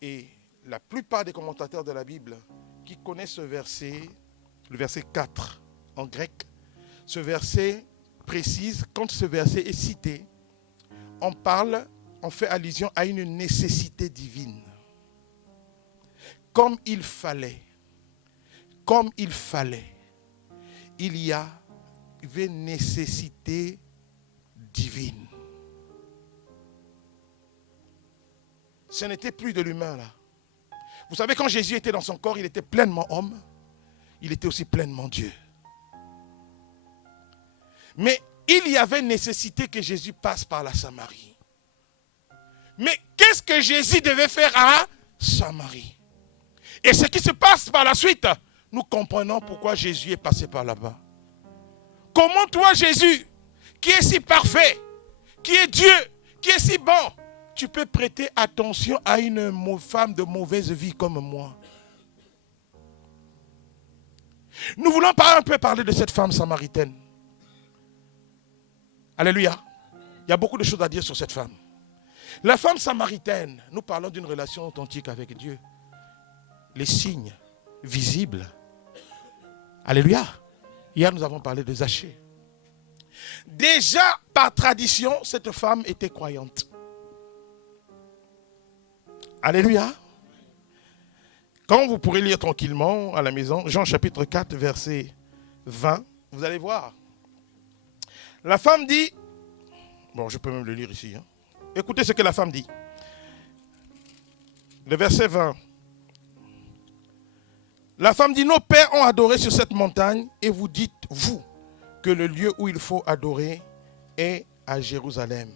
Et la plupart des commentateurs de la Bible qui connaissent ce verset, le verset 4 en grec, ce verset précise, quand ce verset est cité, on fait allusion à une nécessité divine. Comme il fallait, il y avait nécessité divine. ce n'était plus de l'humain là. Vous savez, quand Jésus était dans son corps, il était pleinement homme. Il était aussi pleinement Dieu. Mais il y avait nécessité que Jésus passe par la Samarie. Mais qu'est-ce que Jésus devait faire à Samarie? Et ce qui se passe par la suite, nous comprenons pourquoi Jésus est passé par là-bas. Comment toi, Jésus, qui est si parfait, qui est Dieu, qui est si bon, tu peux prêter attention à une femme de mauvaise vie comme moi? Nous voulons un peu parler de cette femme samaritaine. Alléluia. Il y a beaucoup de choses à dire sur cette femme. La femme samaritaine, nous parlons d'une relation authentique avec Dieu. Les signes visibles. Alléluia. Hier, nous avons parlé de Zachée. Déjà, par tradition, cette femme était croyante. Alléluia. Quand vous pourrez lire tranquillement à la maison, Jean chapitre 4, verset 20, vous allez voir. La femme dit, bon, je peux même le lire ici. Hein. Écoutez ce que la femme dit. Le verset 20. La femme dit, nos pères ont adoré sur cette montagne et vous dites, vous, que le lieu où il faut adorer est à Jérusalem.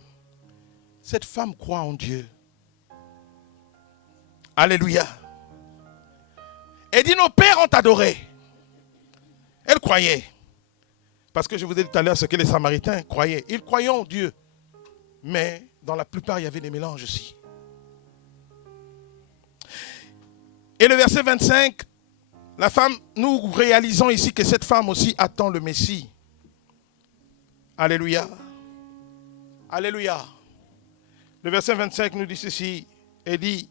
Cette femme croit en Dieu. Alléluia. Elle dit, nos pères ont adoré. Elle croyait. Parce que je vous ai dit tout à l'heure ce que les Samaritains croyaient. Ils croyaient en Dieu. Mais dans la plupart, il y avait des mélanges aussi. Et le verset 25, la femme, nous réalisons ici que cette femme aussi attend le Messie. Alléluia. Alléluia. Le verset 25 nous dit ceci. Elle dit,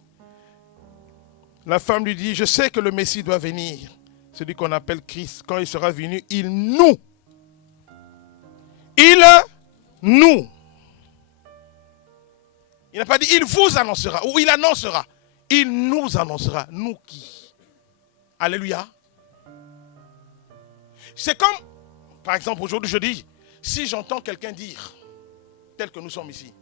la femme lui dit, je sais que le Messie doit venir. Celui qu'on appelle Christ. Quand il sera venu, il nous. Il n'a pas dit, il vous annoncera. Ou il annoncera. Il nous annoncera. Nous qui? Alléluia. C'est comme, par exemple, aujourd'hui je dis, si j'entends quelqu'un dire, tel que nous sommes ici,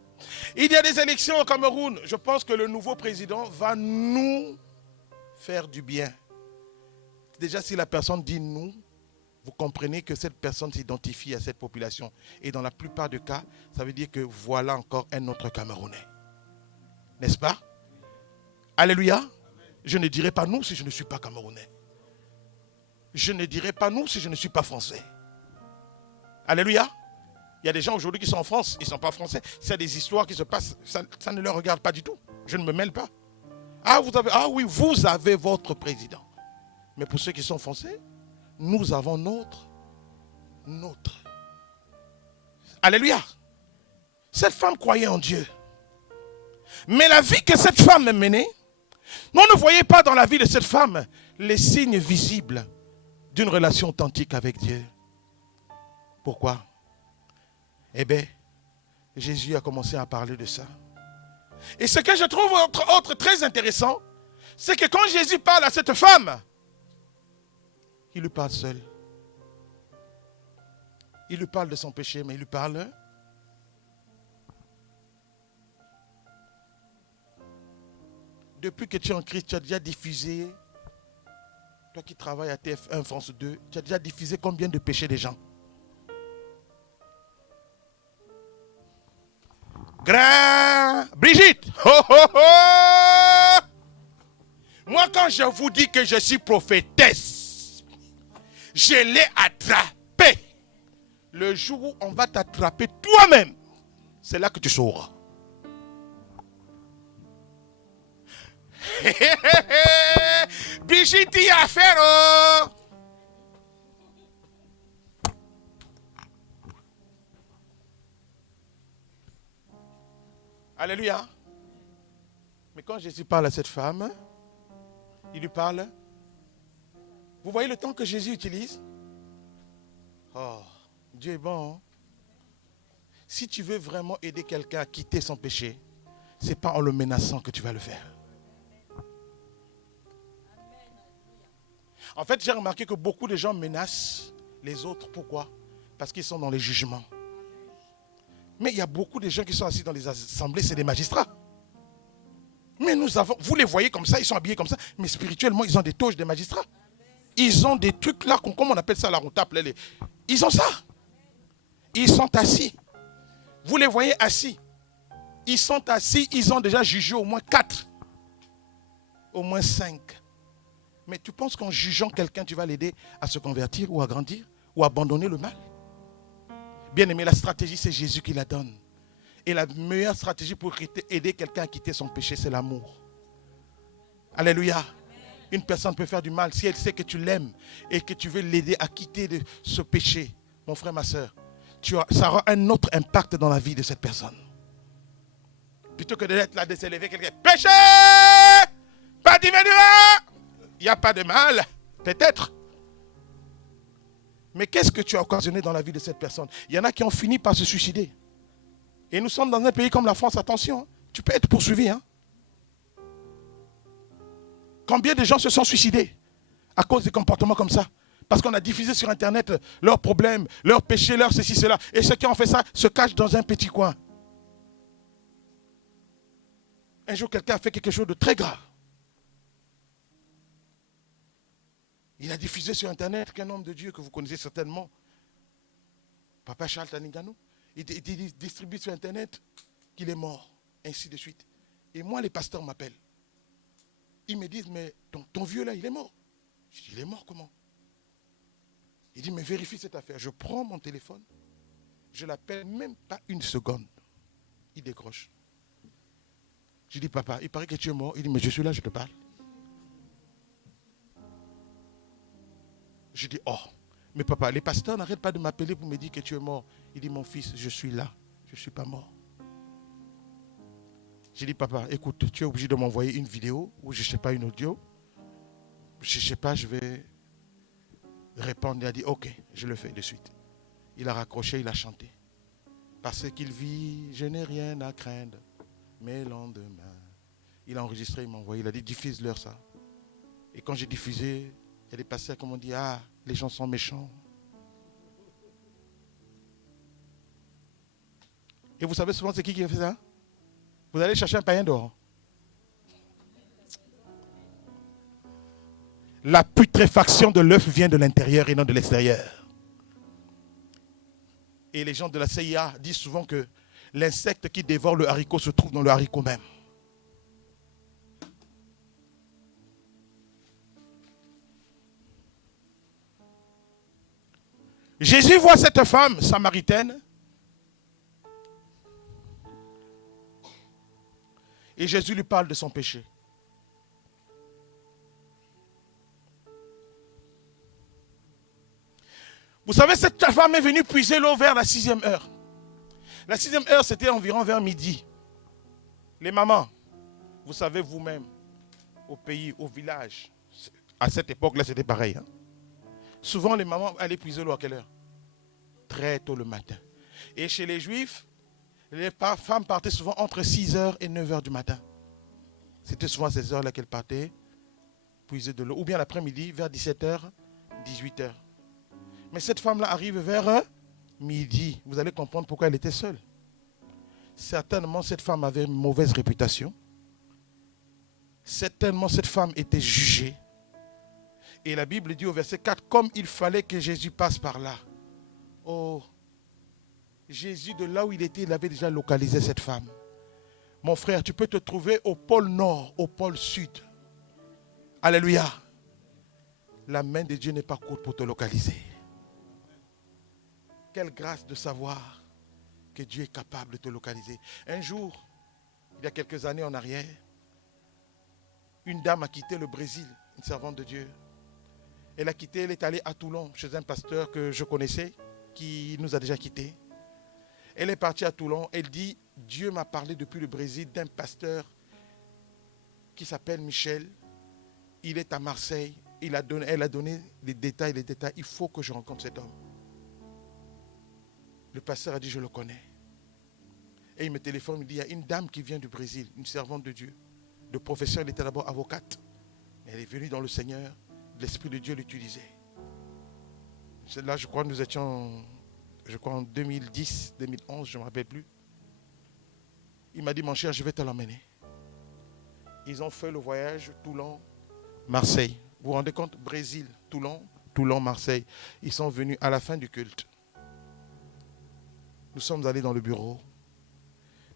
il y a des élections au Cameroun, je pense que le nouveau président va nous faire du bien. Déjà, si la personne dit nous, vous comprenez que cette personne s'identifie à cette population. Et dans la plupart des cas, ça veut dire que voilà encore un autre Camerounais. N'est-ce pas? Alléluia. Je ne dirai pas nous si je ne suis pas Camerounais. Je ne dirai pas nous si je ne suis pas français. Alléluia. Il y a des gens aujourd'hui qui sont en France, ils ne sont pas français. C'est des histoires qui se passent, ça ne leur regarde pas du tout. Je ne me mêle pas. Ah oui, vous avez votre président. Mais pour ceux qui sont français, nous avons notre. Alléluia. Cette femme croyait en Dieu. Mais la vie que cette femme menait, on ne voyait pas dans la vie de cette femme les signes visibles d'une relation authentique avec Dieu. Pourquoi? Eh bien, Jésus a commencé à parler de ça. Et ce que je trouve autre très intéressant, c'est que quand Jésus parle à cette femme, il lui parle seul. Il lui parle de son péché, mais il lui parle. Depuis que tu es en Christ, tu as déjà diffusé, toi qui travailles à TF1 France 2, tu as déjà diffusé combien de péchés des gens? Grand Brigitte, moi quand je vous dis que je suis prophétesse, je l'ai attrapé. Le jour où on va t'attraper toi-même, c'est là que tu sauras. Brigitte y a affaire. Alléluia. Mais quand Jésus parle à cette femme, il lui parle. Vous voyez le temps que Jésus utilise? Oh, Dieu est bon. Hein? Si tu veux vraiment aider quelqu'un à quitter son péché, ce n'est pas en le menaçant que tu vas le faire. En fait, j'ai remarqué que beaucoup de gens menacent les autres. Pourquoi? Parce qu'ils sont dans les jugements. Mais il y a beaucoup de gens qui sont assis dans les assemblées, c'est des magistrats. Mais vous les voyez comme ça, ils sont habillés comme ça, mais spirituellement, ils ont des toges des magistrats. Ils ont des trucs là, comme on appelle ça là, on tape les... Ils ont ça. Ils sont assis. Vous les voyez assis. Ils sont assis, ils ont déjà jugé au moins 4. Au moins 5. Mais tu penses qu'en jugeant quelqu'un, tu vas l'aider à se convertir ou à grandir ou à abandonner le mal? Bien aimé, la stratégie, c'est Jésus qui la donne. Et la meilleure stratégie pour aider quelqu'un à quitter son péché, c'est l'amour. Alléluia. Une personne peut faire du mal si elle sait que tu l'aimes et que tu veux l'aider à quitter ce péché. Mon frère, ma soeur, ça aura un autre impact dans la vie de cette personne. Plutôt que d'être là, de s'élever quelqu'un. Péché! Pas d'immédiat! Il n'y a pas de mal, peut-être. Mais qu'est-ce que tu as occasionné dans la vie de cette personne? Il y en a qui ont fini par se suicider. Et nous sommes dans un pays comme la France, attention, tu peux être poursuivi. Hein? Combien de gens se sont suicidés à cause des comportements comme ça? Parce qu'on a diffusé sur Internet leurs problèmes, leurs péchés, leurs ceci, cela. Et ceux qui ont fait ça se cachent dans un petit coin. Un jour, quelqu'un a fait quelque chose de très grave. Il a diffusé sur Internet qu'un homme de Dieu que vous connaissez certainement, Papa Charles Taningano, il distribue sur Internet qu'il est mort, ainsi de suite. Et moi, les pasteurs m'appellent. Ils me disent, mais ton vieux là, il est mort. Je dis, il est mort comment? Il dit, mais vérifie cette affaire. Je prends mon téléphone, je l'appelle même pas une seconde. Il décroche. Je dis, papa, il paraît que tu es mort. Il dit, mais je suis là, je te parle. Je dis, oh, mais papa, les pasteurs n'arrêtent pas de m'appeler pour me dire que tu es mort. Il dit, mon fils, je suis là, je ne suis pas mort. J'ai dit, papa, écoute, tu es obligé de m'envoyer une vidéo ou je ne sais pas, une audio. Je ne sais pas, je vais répondre. Il a dit, ok, je le fais de suite. Il a raccroché, il a chanté. Parce qu'il vit, je n'ai rien à craindre. Mais lendemain, il a enregistré, il m'a envoyé. Il a dit, diffuse-leur ça. Et quand j'ai diffusé, il y a des pasteurs qui m'ont dit, ah, les gens sont méchants. Et vous savez souvent c'est qui a fait ça? Vous allez chercher un païen dehors. La putréfaction de l'œuf vient de l'intérieur et non de l'extérieur. Et les gens de la CIA disent souvent que l'insecte qui dévore le haricot se trouve dans le haricot même. Jésus voit cette femme samaritaine. Et Jésus lui parle de son péché. Vous savez, cette femme est venue puiser l'eau vers la 6e heure. La 6e heure, c'était environ vers midi. Les mamans, vous savez vous-même, au pays, au village, à cette époque-là, c'était pareil. Hein? Souvent, les mamans allaient puiser l'eau à quelle heure? Très tôt le matin. Et chez les Juifs, les femmes partaient souvent entre 6h et 9h du matin. C'était souvent à ces heures-là qu'elles partaient puiser de l'eau. Ou bien l'après-midi, vers 17h, 18h. Mais cette femme-là arrive vers midi. Vous allez comprendre pourquoi elle était seule. Certainement, cette femme avait une mauvaise réputation. Certainement, cette femme était jugée. Et la Bible dit au verset 4, comme il fallait que Jésus passe par là. Oh, Jésus, de là où il était, il avait déjà localisé cette femme. Mon frère, tu peux te trouver au pôle nord, au pôle sud. Alléluia. La main de Dieu n'est pas courte pour te localiser. Quelle grâce de savoir que Dieu est capable de te localiser. Un jour, il y a quelques années en arrière, une dame a quitté le Brésil, une servante de Dieu. Elle a quitté, elle est allée à Toulon, chez un pasteur que je connaissais, qui nous a déjà quittés. Elle est partie à Toulon. Elle dit, Dieu m'a parlé depuis le Brésil d'un pasteur qui s'appelle Michel. Il est à Marseille. Elle a donné les détails. Il faut que je rencontre cet homme. Le pasteur a dit, je le connais. Et il me téléphone, il me dit, il y a une dame qui vient du Brésil, une servante de Dieu. De profession, elle était d'abord avocate. Elle est venue dans le Seigneur. L'Esprit de Dieu l'utilisait. Là, je crois que nous étions... en 2010, 2011, je ne me rappelle plus. Il m'a dit, mon cher, je vais te l'emmener. Ils ont fait le voyage Toulon, Marseille. Vous vous rendez compte? Brésil, Toulon, Marseille. Ils sont venus à la fin du culte. Nous sommes allés dans le bureau.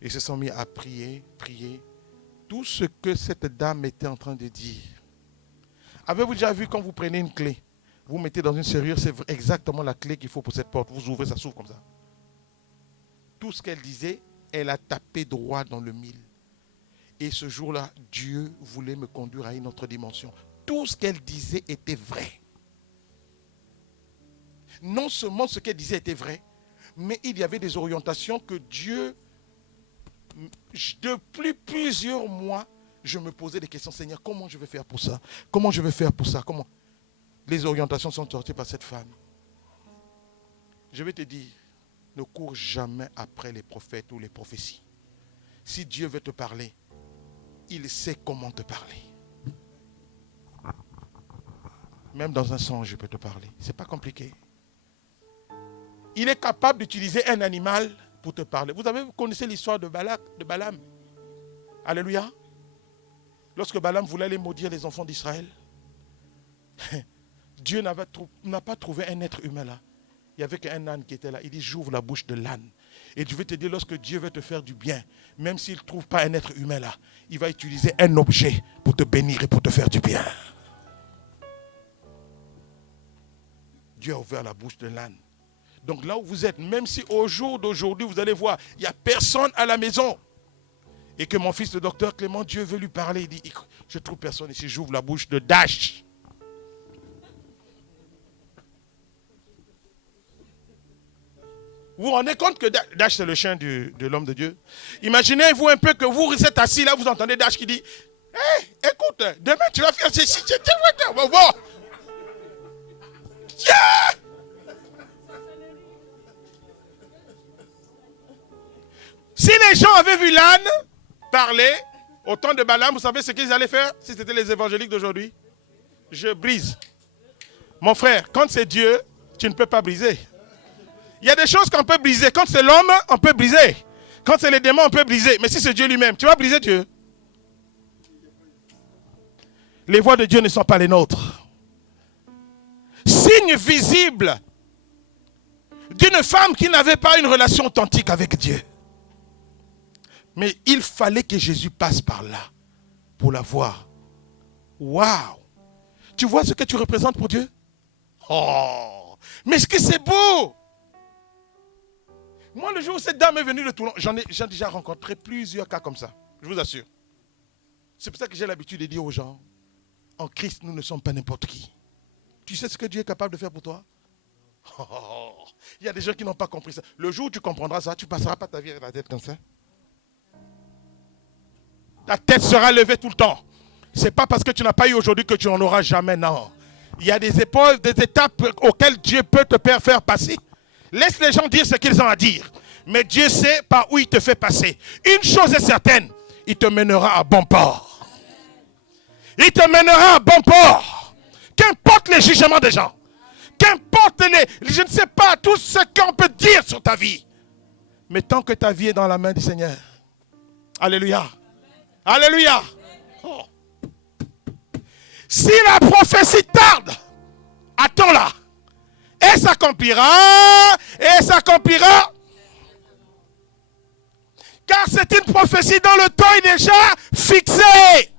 Ils se sont mis à prier. Tout ce que cette dame était en train de dire. Avez-vous déjà vu quand vous prenez une clé, vous mettez dans une serrure, c'est exactement la clé qu'il faut pour cette porte. Vous ouvrez, ça s'ouvre comme ça. Tout ce qu'elle disait, elle a tapé droit dans le mille. Et ce jour-là, Dieu voulait me conduire à une autre dimension. Tout ce qu'elle disait était vrai. Non seulement ce qu'elle disait était vrai, mais il y avait des orientations que Dieu, depuis plusieurs mois, je me posais des questions. Seigneur, comment je vais faire pour ça? Comment je vais faire pour ça? Comment? Les orientations sont sorties par cette femme. Je vais te dire, ne cours jamais après les prophètes ou les prophéties. Si Dieu veut te parler, il sait comment te parler. Même dans un songe, je peux te parler. Ce n'est pas compliqué. Il est capable d'utiliser un animal pour te parler. Vous connaissez l'histoire de Balaam? Alléluia. Lorsque Balaam voulait aller maudire les enfants d'Israël, Dieu n'a pas trouvé un être humain là. Il n'y avait qu'un âne qui était là. Il dit, j'ouvre la bouche de l'âne. Et je vais te dire, lorsque Dieu veut te faire du bien, même s'il ne trouve pas un être humain là, il va utiliser un objet pour te bénir et pour te faire du bien. Dieu a ouvert la bouche de l'âne. Donc là où vous êtes, même si au jour d'aujourd'hui, vous allez voir, il n'y a personne à la maison. Et que mon fils, le docteur Clément, Dieu veut lui parler. Il dit, je ne trouve personne ici, j'ouvre la bouche de Dash. Vous vous rendez compte que Dash, c'est le chien de l'homme de Dieu? Imaginez-vous un peu que vous êtes assis là, vous entendez Dash qui dit, hey, écoute, demain tu vas faire ceci, yeah! Si les gens avaient vu l'âne parler au temps de Balaam, vous savez ce qu'ils allaient faire si c'était les évangéliques d'aujourd'hui? Je brise. Mon frère, quand c'est Dieu, tu ne peux pas briser. Il y a des choses qu'on peut briser. Quand c'est l'homme, on peut briser. Quand c'est les démons, on peut briser. Mais si c'est Dieu lui-même, tu vas briser Dieu. Les voies de Dieu ne sont pas les nôtres. Signe visible d'une femme qui n'avait pas une relation authentique avec Dieu. Mais il fallait que Jésus passe par là pour la voir. Waouh! Tu vois ce que tu représentes pour Dieu? Oh! Mais est-ce que c'est beau? Moi, le jour où cette dame est venue de Toulon, j'ai déjà rencontré plusieurs cas comme ça. Je vous assure. C'est pour ça que j'ai l'habitude de dire aux gens, en Christ, nous ne sommes pas n'importe qui. Tu sais ce que Dieu est capable de faire pour toi? Oh! Il y a des gens qui n'ont pas compris ça. Le jour où tu comprendras ça, tu ne passeras pas ta vie avec la tête comme ça. Ta tête sera levée tout le temps. Ce n'est pas parce que tu n'as pas eu aujourd'hui que tu n'en auras jamais, non. Il y a des épreuves, des étapes auxquelles Dieu peut te faire passer. Laisse les gens dire ce qu'ils ont à dire. Mais Dieu sait par où il te fait passer. Une chose est certaine, il te mènera à bon port. Il te mènera à bon port. Qu'importe les jugements des gens. Qu'importe je ne sais pas, tout ce qu'on peut dire sur ta vie. Mais tant que ta vie est dans la main du Seigneur. Alléluia. Alléluia. Oh. Si la prophétie tarde, attends-la. Et s'accomplira. Et s'accomplira. Car c'est une prophétie dont le temps est déjà fixé.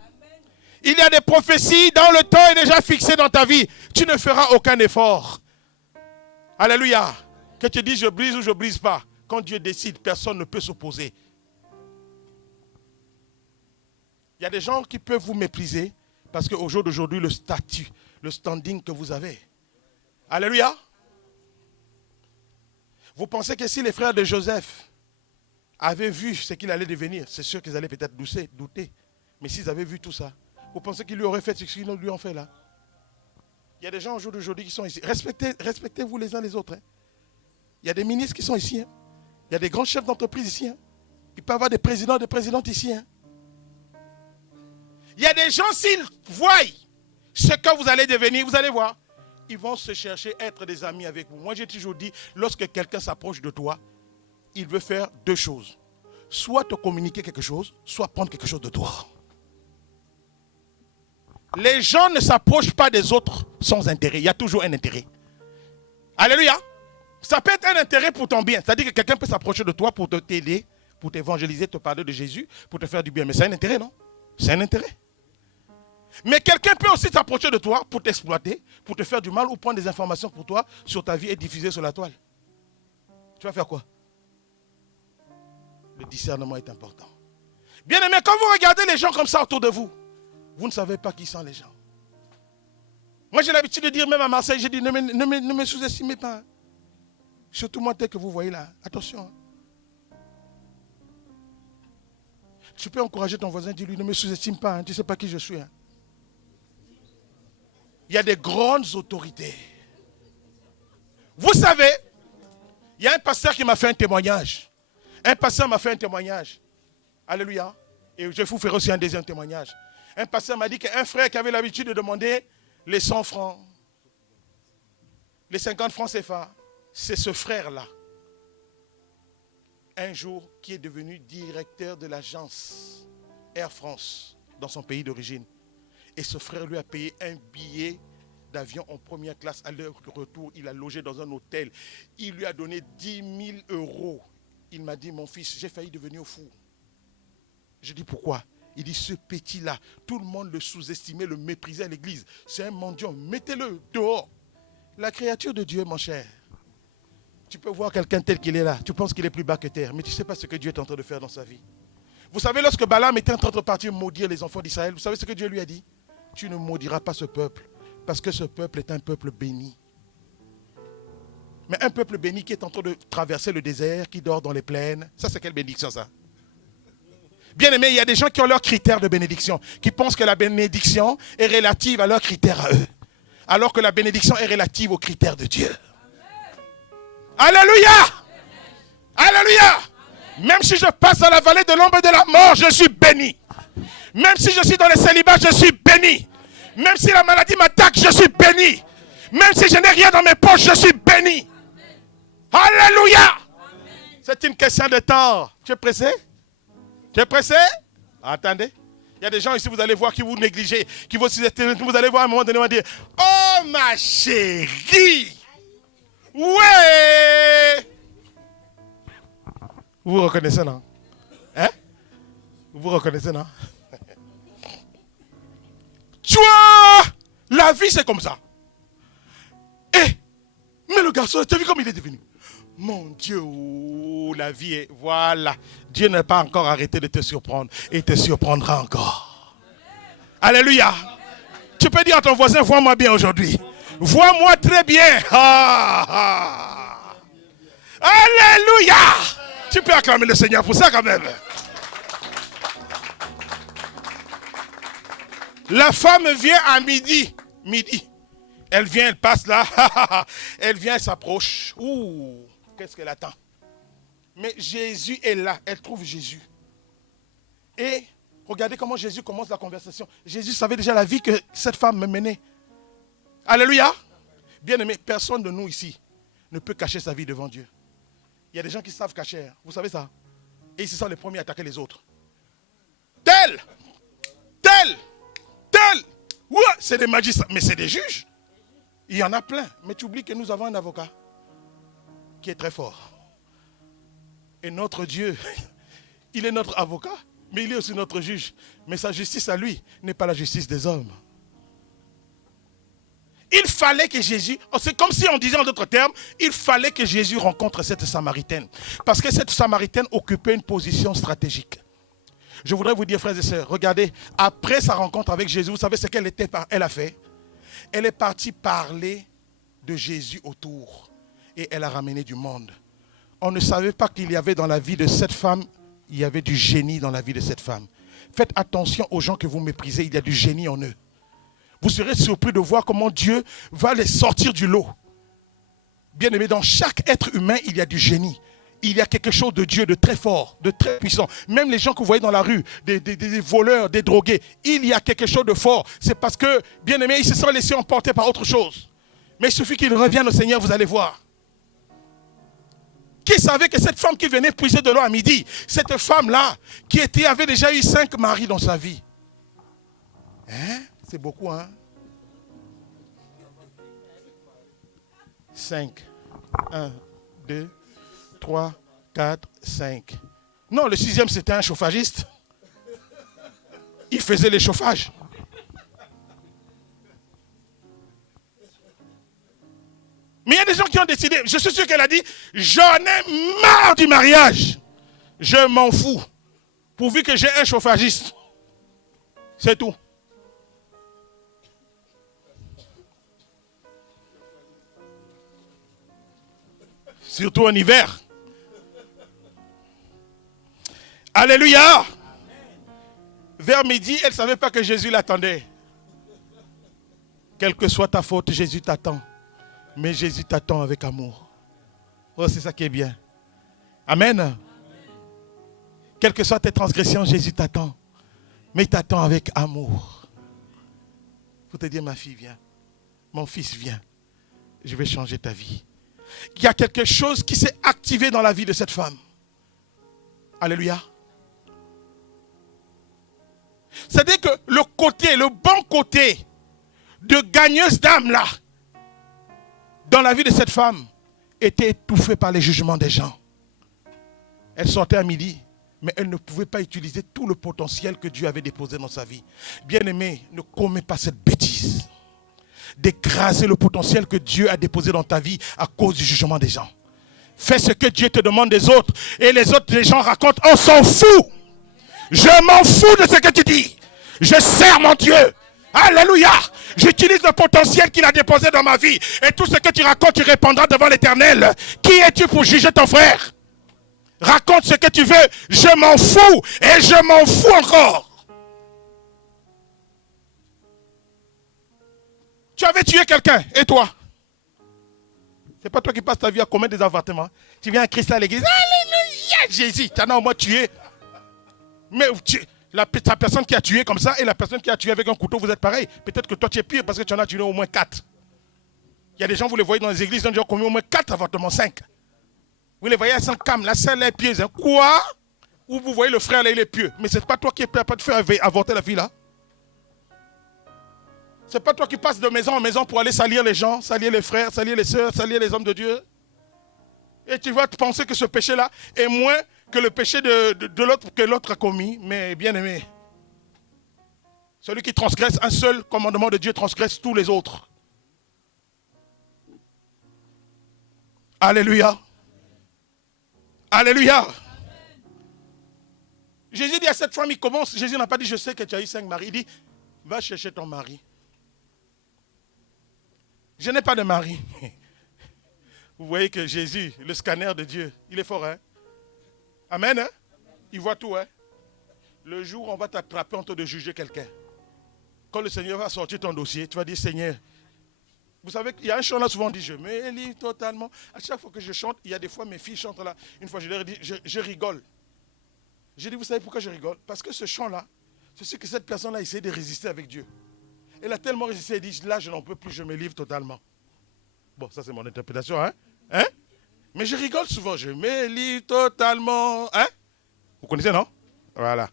Il y a des prophéties dont le temps est déjà fixé dans ta vie. Tu ne feras aucun effort. Alléluia. Que tu dis je brise ou je brise pas. Quand Dieu décide, personne ne peut s'opposer. Il y a des gens qui peuvent vous mépriser parce qu'au jour d'aujourd'hui, le statut, le standing que vous avez. Alléluia. Vous pensez que si les frères de Joseph avaient vu ce qu'il allait devenir, c'est sûr qu'ils allaient peut-être douter. Mais s'ils avaient vu tout ça, vous pensez qu'ils lui auraient fait ce qu'ils lui ont fait là? Il y a des gens au jour d'aujourd'hui qui sont ici. Respectez-vous les uns les autres. Hein. Il y a des ministres qui sont ici. Hein. Il y a des grands chefs d'entreprise ici. Hein. Il peut y avoir des présidents, des présidentes ici. Hein. Il y a des gens, s'ils voient ce que vous allez devenir, vous allez voir, ils vont se chercher à être des amis avec vous. Moi, j'ai toujours dit, lorsque quelqu'un s'approche de toi, il veut faire deux choses. Soit te communiquer quelque chose, soit prendre quelque chose de toi. Les gens ne s'approchent pas des autres sans intérêt. Il y a toujours un intérêt. Alléluia. Ça peut être un intérêt pour ton bien. C'est-à-dire que quelqu'un peut s'approcher de toi pour t'aider, pour t'évangéliser, te parler de Jésus, pour te faire du bien. Mais c'est un intérêt, non? C'est un intérêt. Mais quelqu'un peut aussi s'approcher de toi pour t'exploiter, pour te faire du mal ou prendre des informations pour toi sur ta vie et diffuser sur la toile. Tu vas faire quoi? Le discernement est important. Bien aimé, quand vous regardez les gens comme ça autour de vous, vous ne savez pas qui sont les gens. Moi j'ai l'habitude de dire, même à Marseille, j'ai dit, ne me sous-estimez pas. Surtout moi tel que vous voyez là. Attention. Tu peux encourager ton voisin, dis-lui, ne me sous-estime pas, hein, tu ne sais pas qui je suis. Hein. Il y a des grandes autorités. Vous savez, il y a un pasteur qui m'a fait un témoignage. Un pasteur m'a fait un témoignage. Alléluia. Et je vous ferai aussi un deuxième témoignage. Un pasteur m'a dit qu'un frère qui avait l'habitude de demander les 100 francs, les 50 francs CFA, c'est ce frère-là, un jour, qui est devenu directeur de l'agence Air France dans son pays d'origine. Et ce frère lui a payé un billet d'avion en première classe à leur retour. Il a logé dans un hôtel. Il lui a donné 10 000 euros. Il m'a dit, mon fils, j'ai failli devenir fou. Je dis, pourquoi? Il dit, ce petit-là, tout le monde le sous-estimait, le méprisait à l'église. C'est un mendiant, mettez-le dehors. La créature de Dieu, mon cher. Tu peux voir quelqu'un tel qu'il est là. Tu penses qu'il est plus bas que terre. Mais tu ne sais pas ce que Dieu est en train de faire dans sa vie. Vous savez, lorsque Balaam était en train de partir maudire les enfants d'Israël, vous savez ce que Dieu lui a dit? Tu ne maudiras pas ce peuple. Parce que ce peuple est un peuple béni. Mais un peuple béni qui est en train de traverser le désert, qui dort dans les plaines. Ça, c'est quelle bénédiction, ça? Bien aimé, il y a des gens qui ont leurs critères de bénédiction, qui pensent que la bénédiction est relative à leurs critères à eux, alors que la bénédiction est relative aux critères de Dieu. Alléluia! Alléluia! Même si je passe dans la vallée de l'ombre de la mort, je suis béni. Même si je suis dans le célibat, je suis béni. Même si la maladie m'attaque, je suis béni. Même si je n'ai rien dans mes poches, je suis béni. Alléluia! C'est une question de temps. Tu es pressé? Tu es pressé? Attendez. Il y a des gens ici, vous allez voir, qui vous négligez, qui vous allez voir à un moment donné, vous allez dire, oh ma chérie! Ouais! Vous reconnaissez, non? Hein? Vous reconnaissez, non? Tu vois, la vie c'est comme ça. Mais le garçon, tu as vu comme il est devenu? Mon Dieu, oh, la vie est... Voilà. Dieu n'a pas encore arrêté de te surprendre. Et te surprendra encore. Alléluia. Tu peux dire à ton voisin, vois-moi bien aujourd'hui. Vois-moi très bien. Alléluia. Tu peux acclamer le Seigneur pour ça quand même. La femme vient à midi. Elle vient, elle passe là. Elle vient, elle s'approche. Ouh, qu'est-ce qu'elle attend? Mais Jésus est là. Elle trouve Jésus. Et regardez comment Jésus commence la conversation. Jésus savait déjà la vie que cette femme me menait. Alléluia. Bien aimé, personne de nous ici ne peut cacher sa vie devant Dieu. Il y a des gens qui savent cacher. Vous savez ça? Et ils sont les premiers à attaquer les autres. Tel. Ouais, c'est des magistrats. Mais c'est des juges. Il y en a plein. Mais tu oublies que nous avons un avocat qui est très fort. Et notre Dieu, il est notre avocat, mais il est aussi notre juge. Mais sa justice à lui n'est pas la justice des hommes. Il fallait que Jésus, c'est comme si on disait en d'autres termes, il fallait que Jésus rencontre cette Samaritaine. Parce que cette Samaritaine occupait une position stratégique. Je voudrais vous dire, frères et sœurs, regardez, après sa rencontre avec Jésus, vous savez ce qu'elle a fait? Elle est partie parler de Jésus autour. Et elle a ramené du monde. On ne savait pas qu'il y avait dans la vie de cette femme, il y avait du génie dans la vie de cette femme. Faites attention aux gens que vous méprisez, il y a du génie en eux. Vous serez surpris de voir comment Dieu va les sortir du lot. Bien aimé, dans chaque être humain, il y a du génie. Il y a quelque chose de Dieu de très fort, de très puissant. Même les gens que vous voyez dans la rue, des voleurs, des drogués, il y a quelque chose de fort. C'est parce que, bien aimé, ils se sont laissés emporter par autre chose. Mais il suffit qu'ils reviennent au Seigneur, vous allez voir. Qui savait que cette femme qui venait puiser de l'eau à midi, cette femme-là, qui avait déjà eu 5 maris dans sa vie, C'est beaucoup, hein? 5. 1, 2, 3, 4, 5. Non, le 6e, c'était un chauffagiste. Il faisait les chauffages. Mais il y a des gens qui ont décidé, je suis sûr qu'elle a dit, j'en ai marre du mariage. Je m'en fous. Pourvu que j'ai un chauffagiste. C'est tout. Surtout en hiver. Alléluia. Vers midi, elle ne savait pas que Jésus l'attendait. Quelle que soit ta faute, Jésus t'attend. Mais Jésus t'attend avec amour. Oh, c'est ça qui est bien. Amen. Quelles que soient tes transgressions, Jésus t'attend. Mais il t'attend avec amour. Il faut te dire, ma fille, viens. Mon fils, viens. Je vais changer ta vie. Il y a quelque chose qui s'est activé dans la vie de cette femme. Alléluia. C'est-à-dire que le bon côté de gagneuse d'âme là, dans la vie de cette femme, était étouffé par les jugements des gens. Elle sortait à midi, mais elle ne pouvait pas utiliser tout le potentiel que Dieu avait déposé dans sa vie. Bien-aimé, ne commets pas cette bêtise d'écraser le potentiel que Dieu a déposé dans ta vie à cause du jugement des gens. Fais ce que Dieu te demande des autres, et les autres, les gens racontent, on s'en fout. Je m'en fous de ce que tu dis. Je sers mon Dieu. Alléluia. J'utilise le potentiel qu'il a déposé dans ma vie. Et tout ce que tu racontes, tu répondras devant l'Éternel. Qui es-tu pour juger ton frère? Raconte ce que tu veux. Je m'en fous. Et je m'en fous encore. Tu avais tué quelqu'un. Et toi? C'est pas toi qui passes ta vie à commettre des avortements. Tu viens à Christ à l'église. Alléluia. Jésus, tu en as au moins tué. Mais la personne qui a tué comme ça et la personne qui a tué avec un couteau, vous êtes pareil. Peut-être que toi tu es pire parce que tu en as tué au moins 4. Il y a des gens, vous les voyez dans les églises, ils ont déjà commis au moins 4 avortements, 5. Vous les voyez à Saint-Cam, là, c'est les pieds. Hein. Quoi? Ou vous voyez le frère là, il est pieux. Mais c'est pas toi qui es pas de faire avorter la fille là. C'est pas toi qui passes de maison en maison pour aller salir les gens, salir les frères, salir les sœurs, salir les hommes de Dieu. Et tu vas te penser que ce péché-là est moins que le péché de l'autre que l'autre a commis. Mais bien aimé, celui qui transgresse un seul commandement de Dieu transgresse tous les autres. Alléluia. Alléluia. Jésus dit à cette femme, il commence, Jésus n'a pas dit je sais que tu as eu 5 maris. Il dit va chercher ton mari. Je n'ai pas de mari. Vous voyez que Jésus, le scanner de Dieu, il est fort, hein? Amen, hein? Il voit tout, hein? Le jour où on va t'attraper en train de juger quelqu'un, quand le Seigneur va sortir ton dossier, tu vas dire, Seigneur, vous savez qu'il y a un chant là, souvent on dit, je me livre totalement. À chaque fois que je chante, il y a des fois mes filles chantent là. Une fois, je leur ai dit, je rigole. J'ai dit, vous savez pourquoi je rigole? Parce que ce chant là, c'est ce que cette personne-là essaie de résister avec Dieu. Elle a tellement résisté, elle dit, là, je n'en peux plus, je me livre totalement. Bon, ça c'est mon interprétation, hein? Hein? Mais je rigole souvent, je me livre totalement. Hein? Vous connaissez, non? Voilà.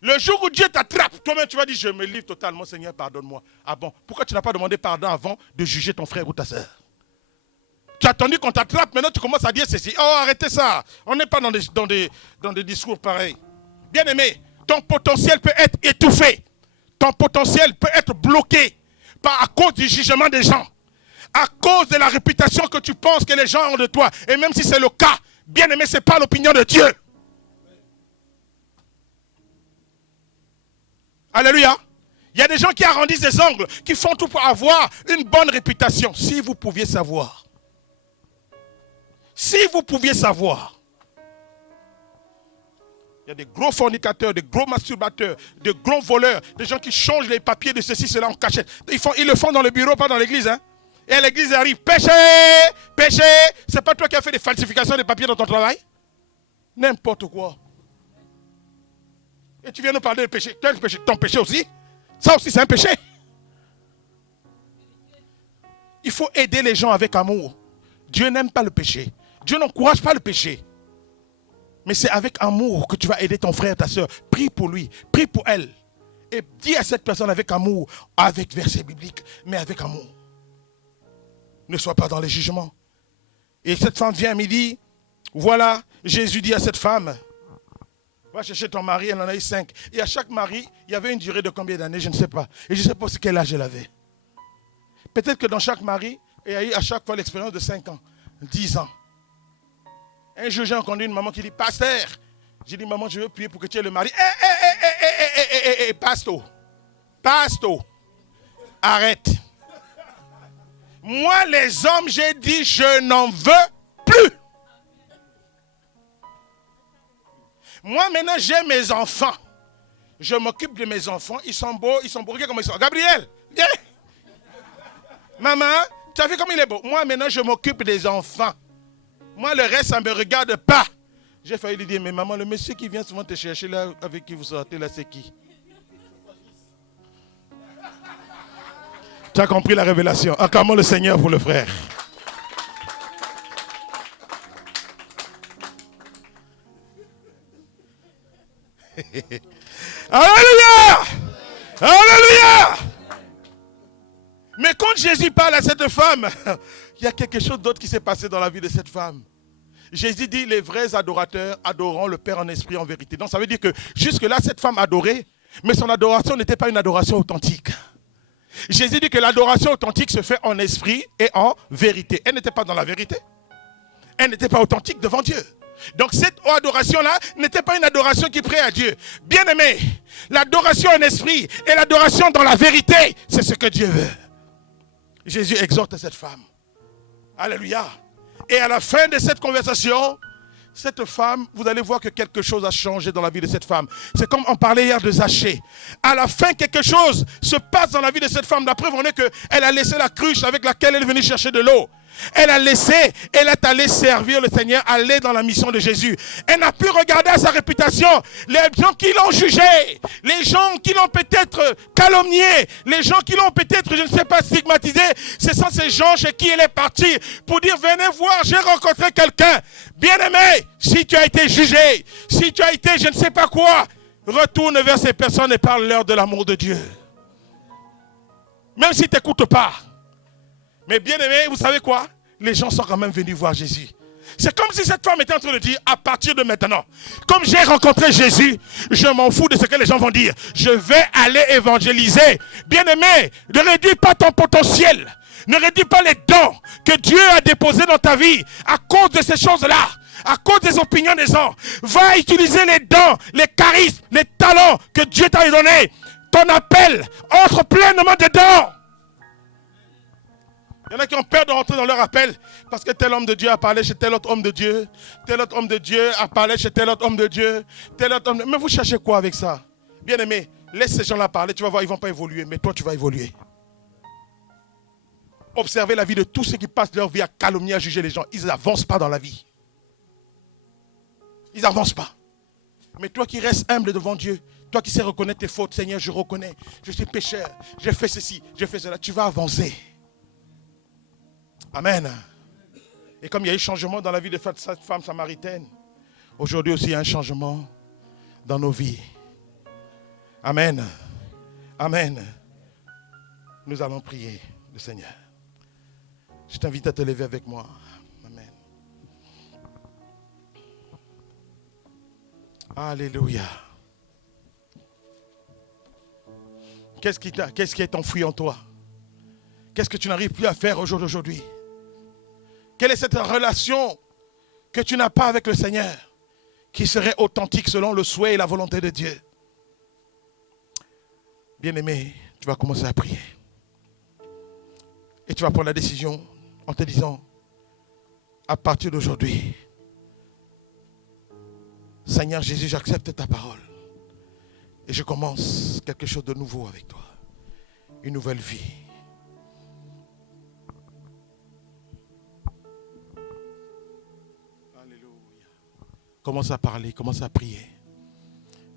Le jour où Dieu t'attrape, toi-même tu vas dire, je me livre totalement, Seigneur, pardonne-moi. Ah bon? Pourquoi tu n'as pas demandé pardon avant de juger ton frère ou ta soeur? Tu as attendu qu'on t'attrape, maintenant tu commences à dire ceci. Oh, arrêtez ça. On n'est pas dans des discours pareils. Bien aimé, ton potentiel peut être étouffé. Ton potentiel peut être bloqué à cause du jugement des gens. À cause de la réputation que tu penses que les gens ont de toi. Et même si c'est le cas, bien aimé, ce n'est pas l'opinion de Dieu. Alléluia. Il y a des gens qui arrondissent des angles, qui font tout pour avoir une bonne réputation. Si vous pouviez savoir. Si vous pouviez savoir. Il y a des gros fornicateurs, des gros masturbateurs, des gros voleurs, des gens qui changent les papiers de ceci, cela en cachette. Ils le font dans le bureau, pas dans l'église. Hein? Et à l'église arrive, péché, péché. C'est pas toi qui as fait des falsifications de papiers dans ton travail? N'importe quoi. Et tu viens nous parler de péché. Quel péché? Ton péché aussi? Ça aussi c'est un péché. Il faut aider les gens avec amour. Dieu n'aime pas le péché. Dieu n'encourage pas le péché. Mais c'est avec amour que tu vas aider ton frère, ta soeur. Prie pour lui, prie pour elle. Et dis à cette personne avec amour, avec verset biblique, mais avec amour. Ne sois pas dans les jugements. Et cette femme vient à midi. Voilà, Jésus dit à cette femme, va chercher ton mari, elle en a eu 5. Et à chaque mari, il y avait une durée de combien d'années, je ne sais pas. Et je ne sais pas quel âge elle avait. Peut-être que dans chaque mari, il y a eu à chaque fois l'expérience de 5 ans, 10 ans. Un jour, j'ai entendu une maman qui dit, pasteur, j'ai dit, maman, je veux prier pour que tu aies le mari. Pasteur, arrête. Moi, les hommes, j'ai dit, je n'en veux plus. Moi, maintenant, j'ai mes enfants. Je m'occupe de mes enfants. Ils sont beaux, Regardez comment ils sont. Gabriel, viens. Maman, tu as vu comme il est beau. Moi, maintenant, je m'occupe des enfants. Moi, le reste, ça ne me regarde pas. J'ai failli lui dire, mais maman, le monsieur qui vient souvent te chercher, là, avec qui vous sortez, là, c'est qui? Tu as compris la révélation. Acclamons le Seigneur pour le frère. Alléluia! Alléluia! Mais quand Jésus parle à cette femme, il y a quelque chose d'autre qui s'est passé dans la vie de cette femme. Jésus dit, les vrais adorateurs adoreront le Père en esprit, en vérité. Donc ça veut dire que jusque-là, cette femme adorait, mais son adoration n'était pas une adoration authentique. Jésus dit que l'adoration authentique se fait en esprit et en vérité. Elle n'était pas dans la vérité. Elle n'était pas authentique devant Dieu. Donc cette adoration-là n'était pas une adoration qui prie à Dieu. Bien-aimé, l'adoration en esprit et l'adoration dans la vérité, c'est ce que Dieu veut. Jésus exhorte cette femme. Alléluia. Et à la fin de cette conversation, cette femme, vous allez voir que quelque chose a changé dans la vie de cette femme. C'est comme on parlait hier de Zachée. À la fin, quelque chose se passe dans la vie de cette femme. La preuve en est qu'elle a laissé la cruche avec laquelle elle est venue chercher de l'eau. Elle est allée servir le Seigneur, aller dans la mission de Jésus. Elle n'a plus regardé à sa réputation. Les gens qui l'ont jugé, les gens qui l'ont peut-être calomnié, les gens qui l'ont peut-être, je ne sais pas, stigmatisé, ce sont ces gens chez qui elle est partie pour dire, venez voir, j'ai rencontré quelqu'un. Bien-aimé, si tu as été jugé, si tu as été je ne sais pas quoi, retourne vers ces personnes et parle-leur de l'amour de Dieu. Même si tu n'écoutes pas. Mais bien aimé, vous savez quoi? Les gens sont quand même venus voir Jésus. C'est comme si cette femme était en train de dire, à partir de maintenant, comme j'ai rencontré Jésus, je m'en fous de ce que les gens vont dire. Je vais aller évangéliser. Bien aimé, ne réduis pas ton potentiel. Ne réduis pas les dons que Dieu a déposés dans ta vie à cause de ces choses-là. À cause des opinions des gens. Va utiliser les dons, les charismes, les talents que Dieu t'a donnés. Ton appel, entre pleinement dedans. Il y en a qui ont peur de rentrer dans leur appel parce que tel homme de Dieu a parlé chez tel autre homme de Dieu. Tel autre homme de Dieu a parlé chez tel autre homme de Dieu. Tel autre homme de... Mais vous cherchez quoi avec ça? Bien aimé, laisse ces gens-là parler. Tu vas voir, ils ne vont pas évoluer. Mais toi, tu vas évoluer. Observez la vie de tous ceux qui passent leur vie à calomnier, à juger les gens. Ils n'avancent pas dans la vie. Ils n'avancent pas. Mais toi qui restes humble devant Dieu, toi qui sais reconnaître tes fautes, Seigneur, je reconnais. Je suis pécheur. J'ai fait ceci, j'ai fait cela. Tu vas avancer. Amen. Et comme il y a eu changement dans la vie de cette femme samaritaine, aujourd'hui aussi il y a un changement dans nos vies. Amen. Amen. Nous allons prier le Seigneur. Je t'invite à te lever avec moi. Amen. Alléluia. Qu'est-ce qui est enfoui en toi? Qu'est-ce que tu n'arrives plus à faire au jour d'aujourd'hui? Quelle est cette relation que tu n'as pas avec le Seigneur qui serait authentique selon le souhait et la volonté de Dieu? Bien-aimé, tu vas commencer à prier. Et tu vas prendre la décision en te disant, à partir d'aujourd'hui, Seigneur Jésus, j'accepte ta parole. Et je commence quelque chose de nouveau avec toi. Une nouvelle vie. Commence à parler, commence à prier.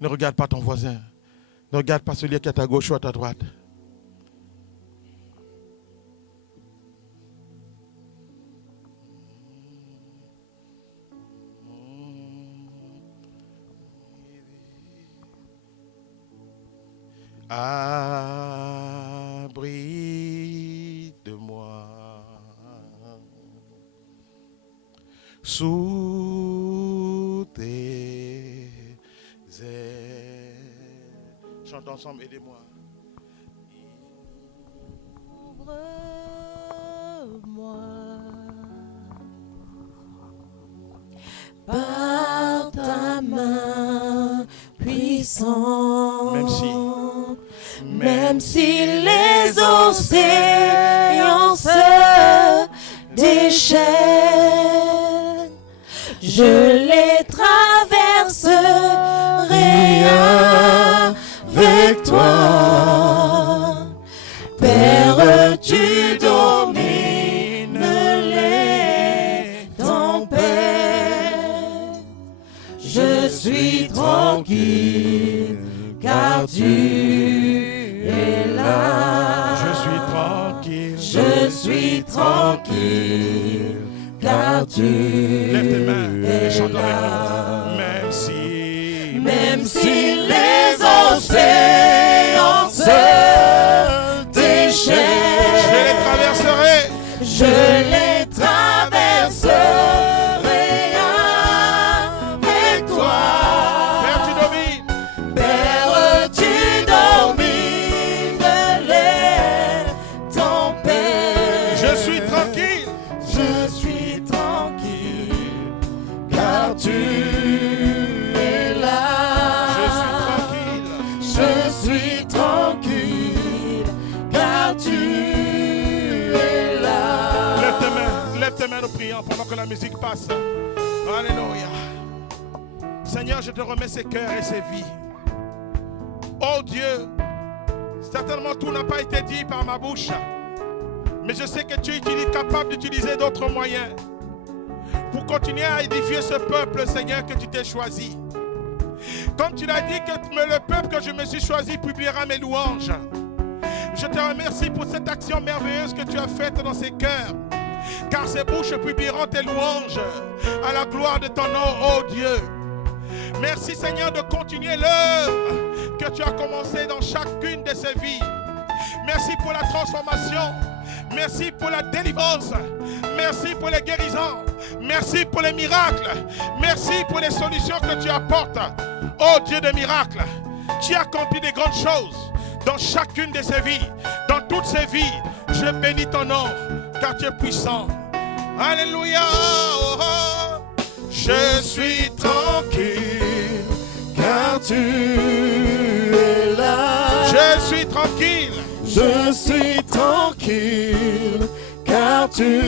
Ne regarde pas ton voisin. Ne regarde pas celui qui est à ta gauche ou à ta droite. Abrite-moi sous tes ailes. Chantons ensemble, aidez-moi. Ouvre-moi par ta main puissante. Même si les océans se déchaînent, je les traverserai avec toi. Père, tu domines les tempêtes. Je suis tranquille car tu es là. Je suis tranquille. Je suis tranquille car tu Lève tes mains et chante avec nous. Même si les océans se déchaînent, je les traverserai. je les traverserai avec toi. Père, tu domines. Père, tu domines les tempêtes. Je suis tranquille. Je suis tranquille car tu es là. Je suis tranquille car tu es là. Lève tes mains, nous prions pendant que la musique passe. Alléluia. Seigneur, je te remets ces cœurs et ces vies. Oh Dieu, certainement tout n'a pas été dit par ma bouche. Mais je sais que tu es capable d'utiliser d'autres moyens pour continuer à édifier ce peuple, Seigneur, que tu t'es choisi. Comme tu l'as dit, que le peuple que je me suis choisi publiera mes louanges. Je te remercie pour cette action merveilleuse que tu as faite dans ces cœurs. Car ces bouches publieront tes louanges à la gloire de ton nom, ô Dieu. Merci Seigneur de continuer l'œuvre que tu as commencée dans chacune de ces vies. Merci pour la transformation. Merci pour la délivrance. Merci pour les guérisons. Merci pour les miracles. Merci pour les solutions que tu apportes. Oh Dieu de miracles, tu accomplis des grandes choses dans chacune de ces vies. Dans toutes ces vies, je bénis ton nom car tu es puissant. Alléluia. Oh, oh. Je suis tranquille Car tu es là. Je suis tranquille. Je suis tranquille car tu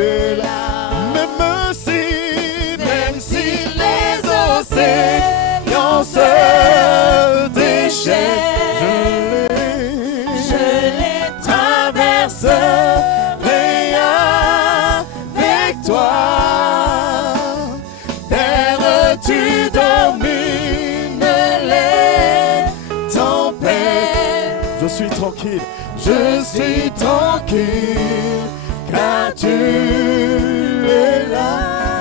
es là. Même si les océans se déchaînent, je les traverserai avec toi. Père, tu domines les tempêtes. Je suis tranquille. Je suis tranquille car tu es là.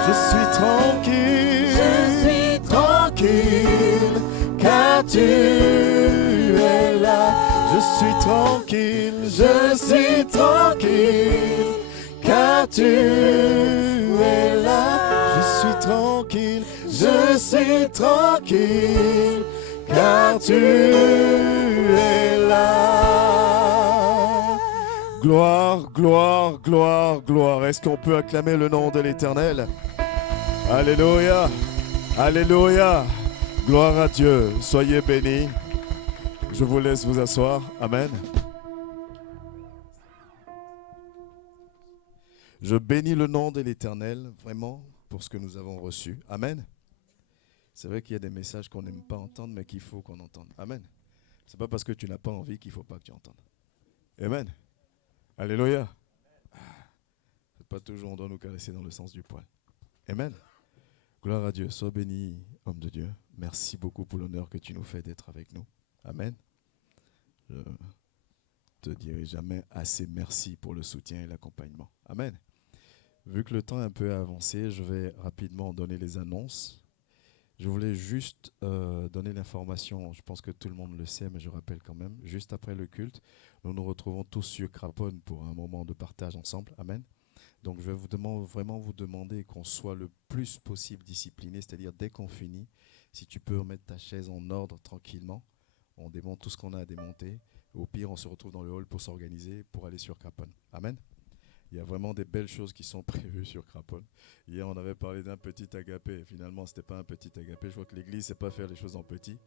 Je suis tranquille. Je suis tranquille car tu es là. Je suis tranquille. Je suis tranquille car tu es là. Je suis tranquille. Je suis tranquille car tu es là. Gloire, gloire, gloire, gloire. Est-ce qu'on peut acclamer le nom de l'Éternel? Alléluia. Alléluia. Gloire à Dieu. Soyez bénis. Je vous laisse vous asseoir. Amen. Je bénis le nom de l'Éternel, vraiment, pour ce que nous avons reçu. Amen. C'est vrai qu'il y a des messages qu'on n'aime pas entendre, mais qu'il faut qu'on entende. Amen. C'est pas parce que tu n'as pas envie qu'il ne faut pas que tu entendes. Amen. Alléluia. C'est pas toujours on doit nous caresser dans le sens du poil. Amen. Gloire à Dieu. Sois béni, homme de Dieu. Merci beaucoup pour l'honneur que tu nous fais d'être avec nous. Amen. Je te dirai jamais assez merci pour le soutien et l'accompagnement. Amen. Vu que le temps est un peu avancé, je vais rapidement donner les annonces. Je voulais juste donner l'information, je pense que tout le monde le sait, mais je rappelle quand même, juste après le culte, nous nous retrouvons tous sur Craponne pour un moment de partage ensemble. Amen. Donc je vais vraiment vous demander qu'on soit le plus possible discipliné, c'est-à-dire dès qu'on finit, si tu peux remettre ta chaise en ordre tranquillement, on démonte tout ce qu'on a à démonter. Au pire, on se retrouve dans le hall pour s'organiser, pour aller sur Craponne. Amen. Il y a vraiment des belles choses qui sont prévues sur Craponne. Hier, on avait parlé d'un petit agapé. Finalement, ce n'était pas un petit agapé. Je vois que l'église ne sait pas faire les choses en petit.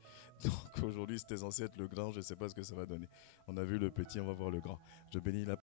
Donc aujourd'hui, c'était censé être le grand. Je ne sais pas ce que ça va donner. On a vu le petit, on va voir le grand. Je bénis la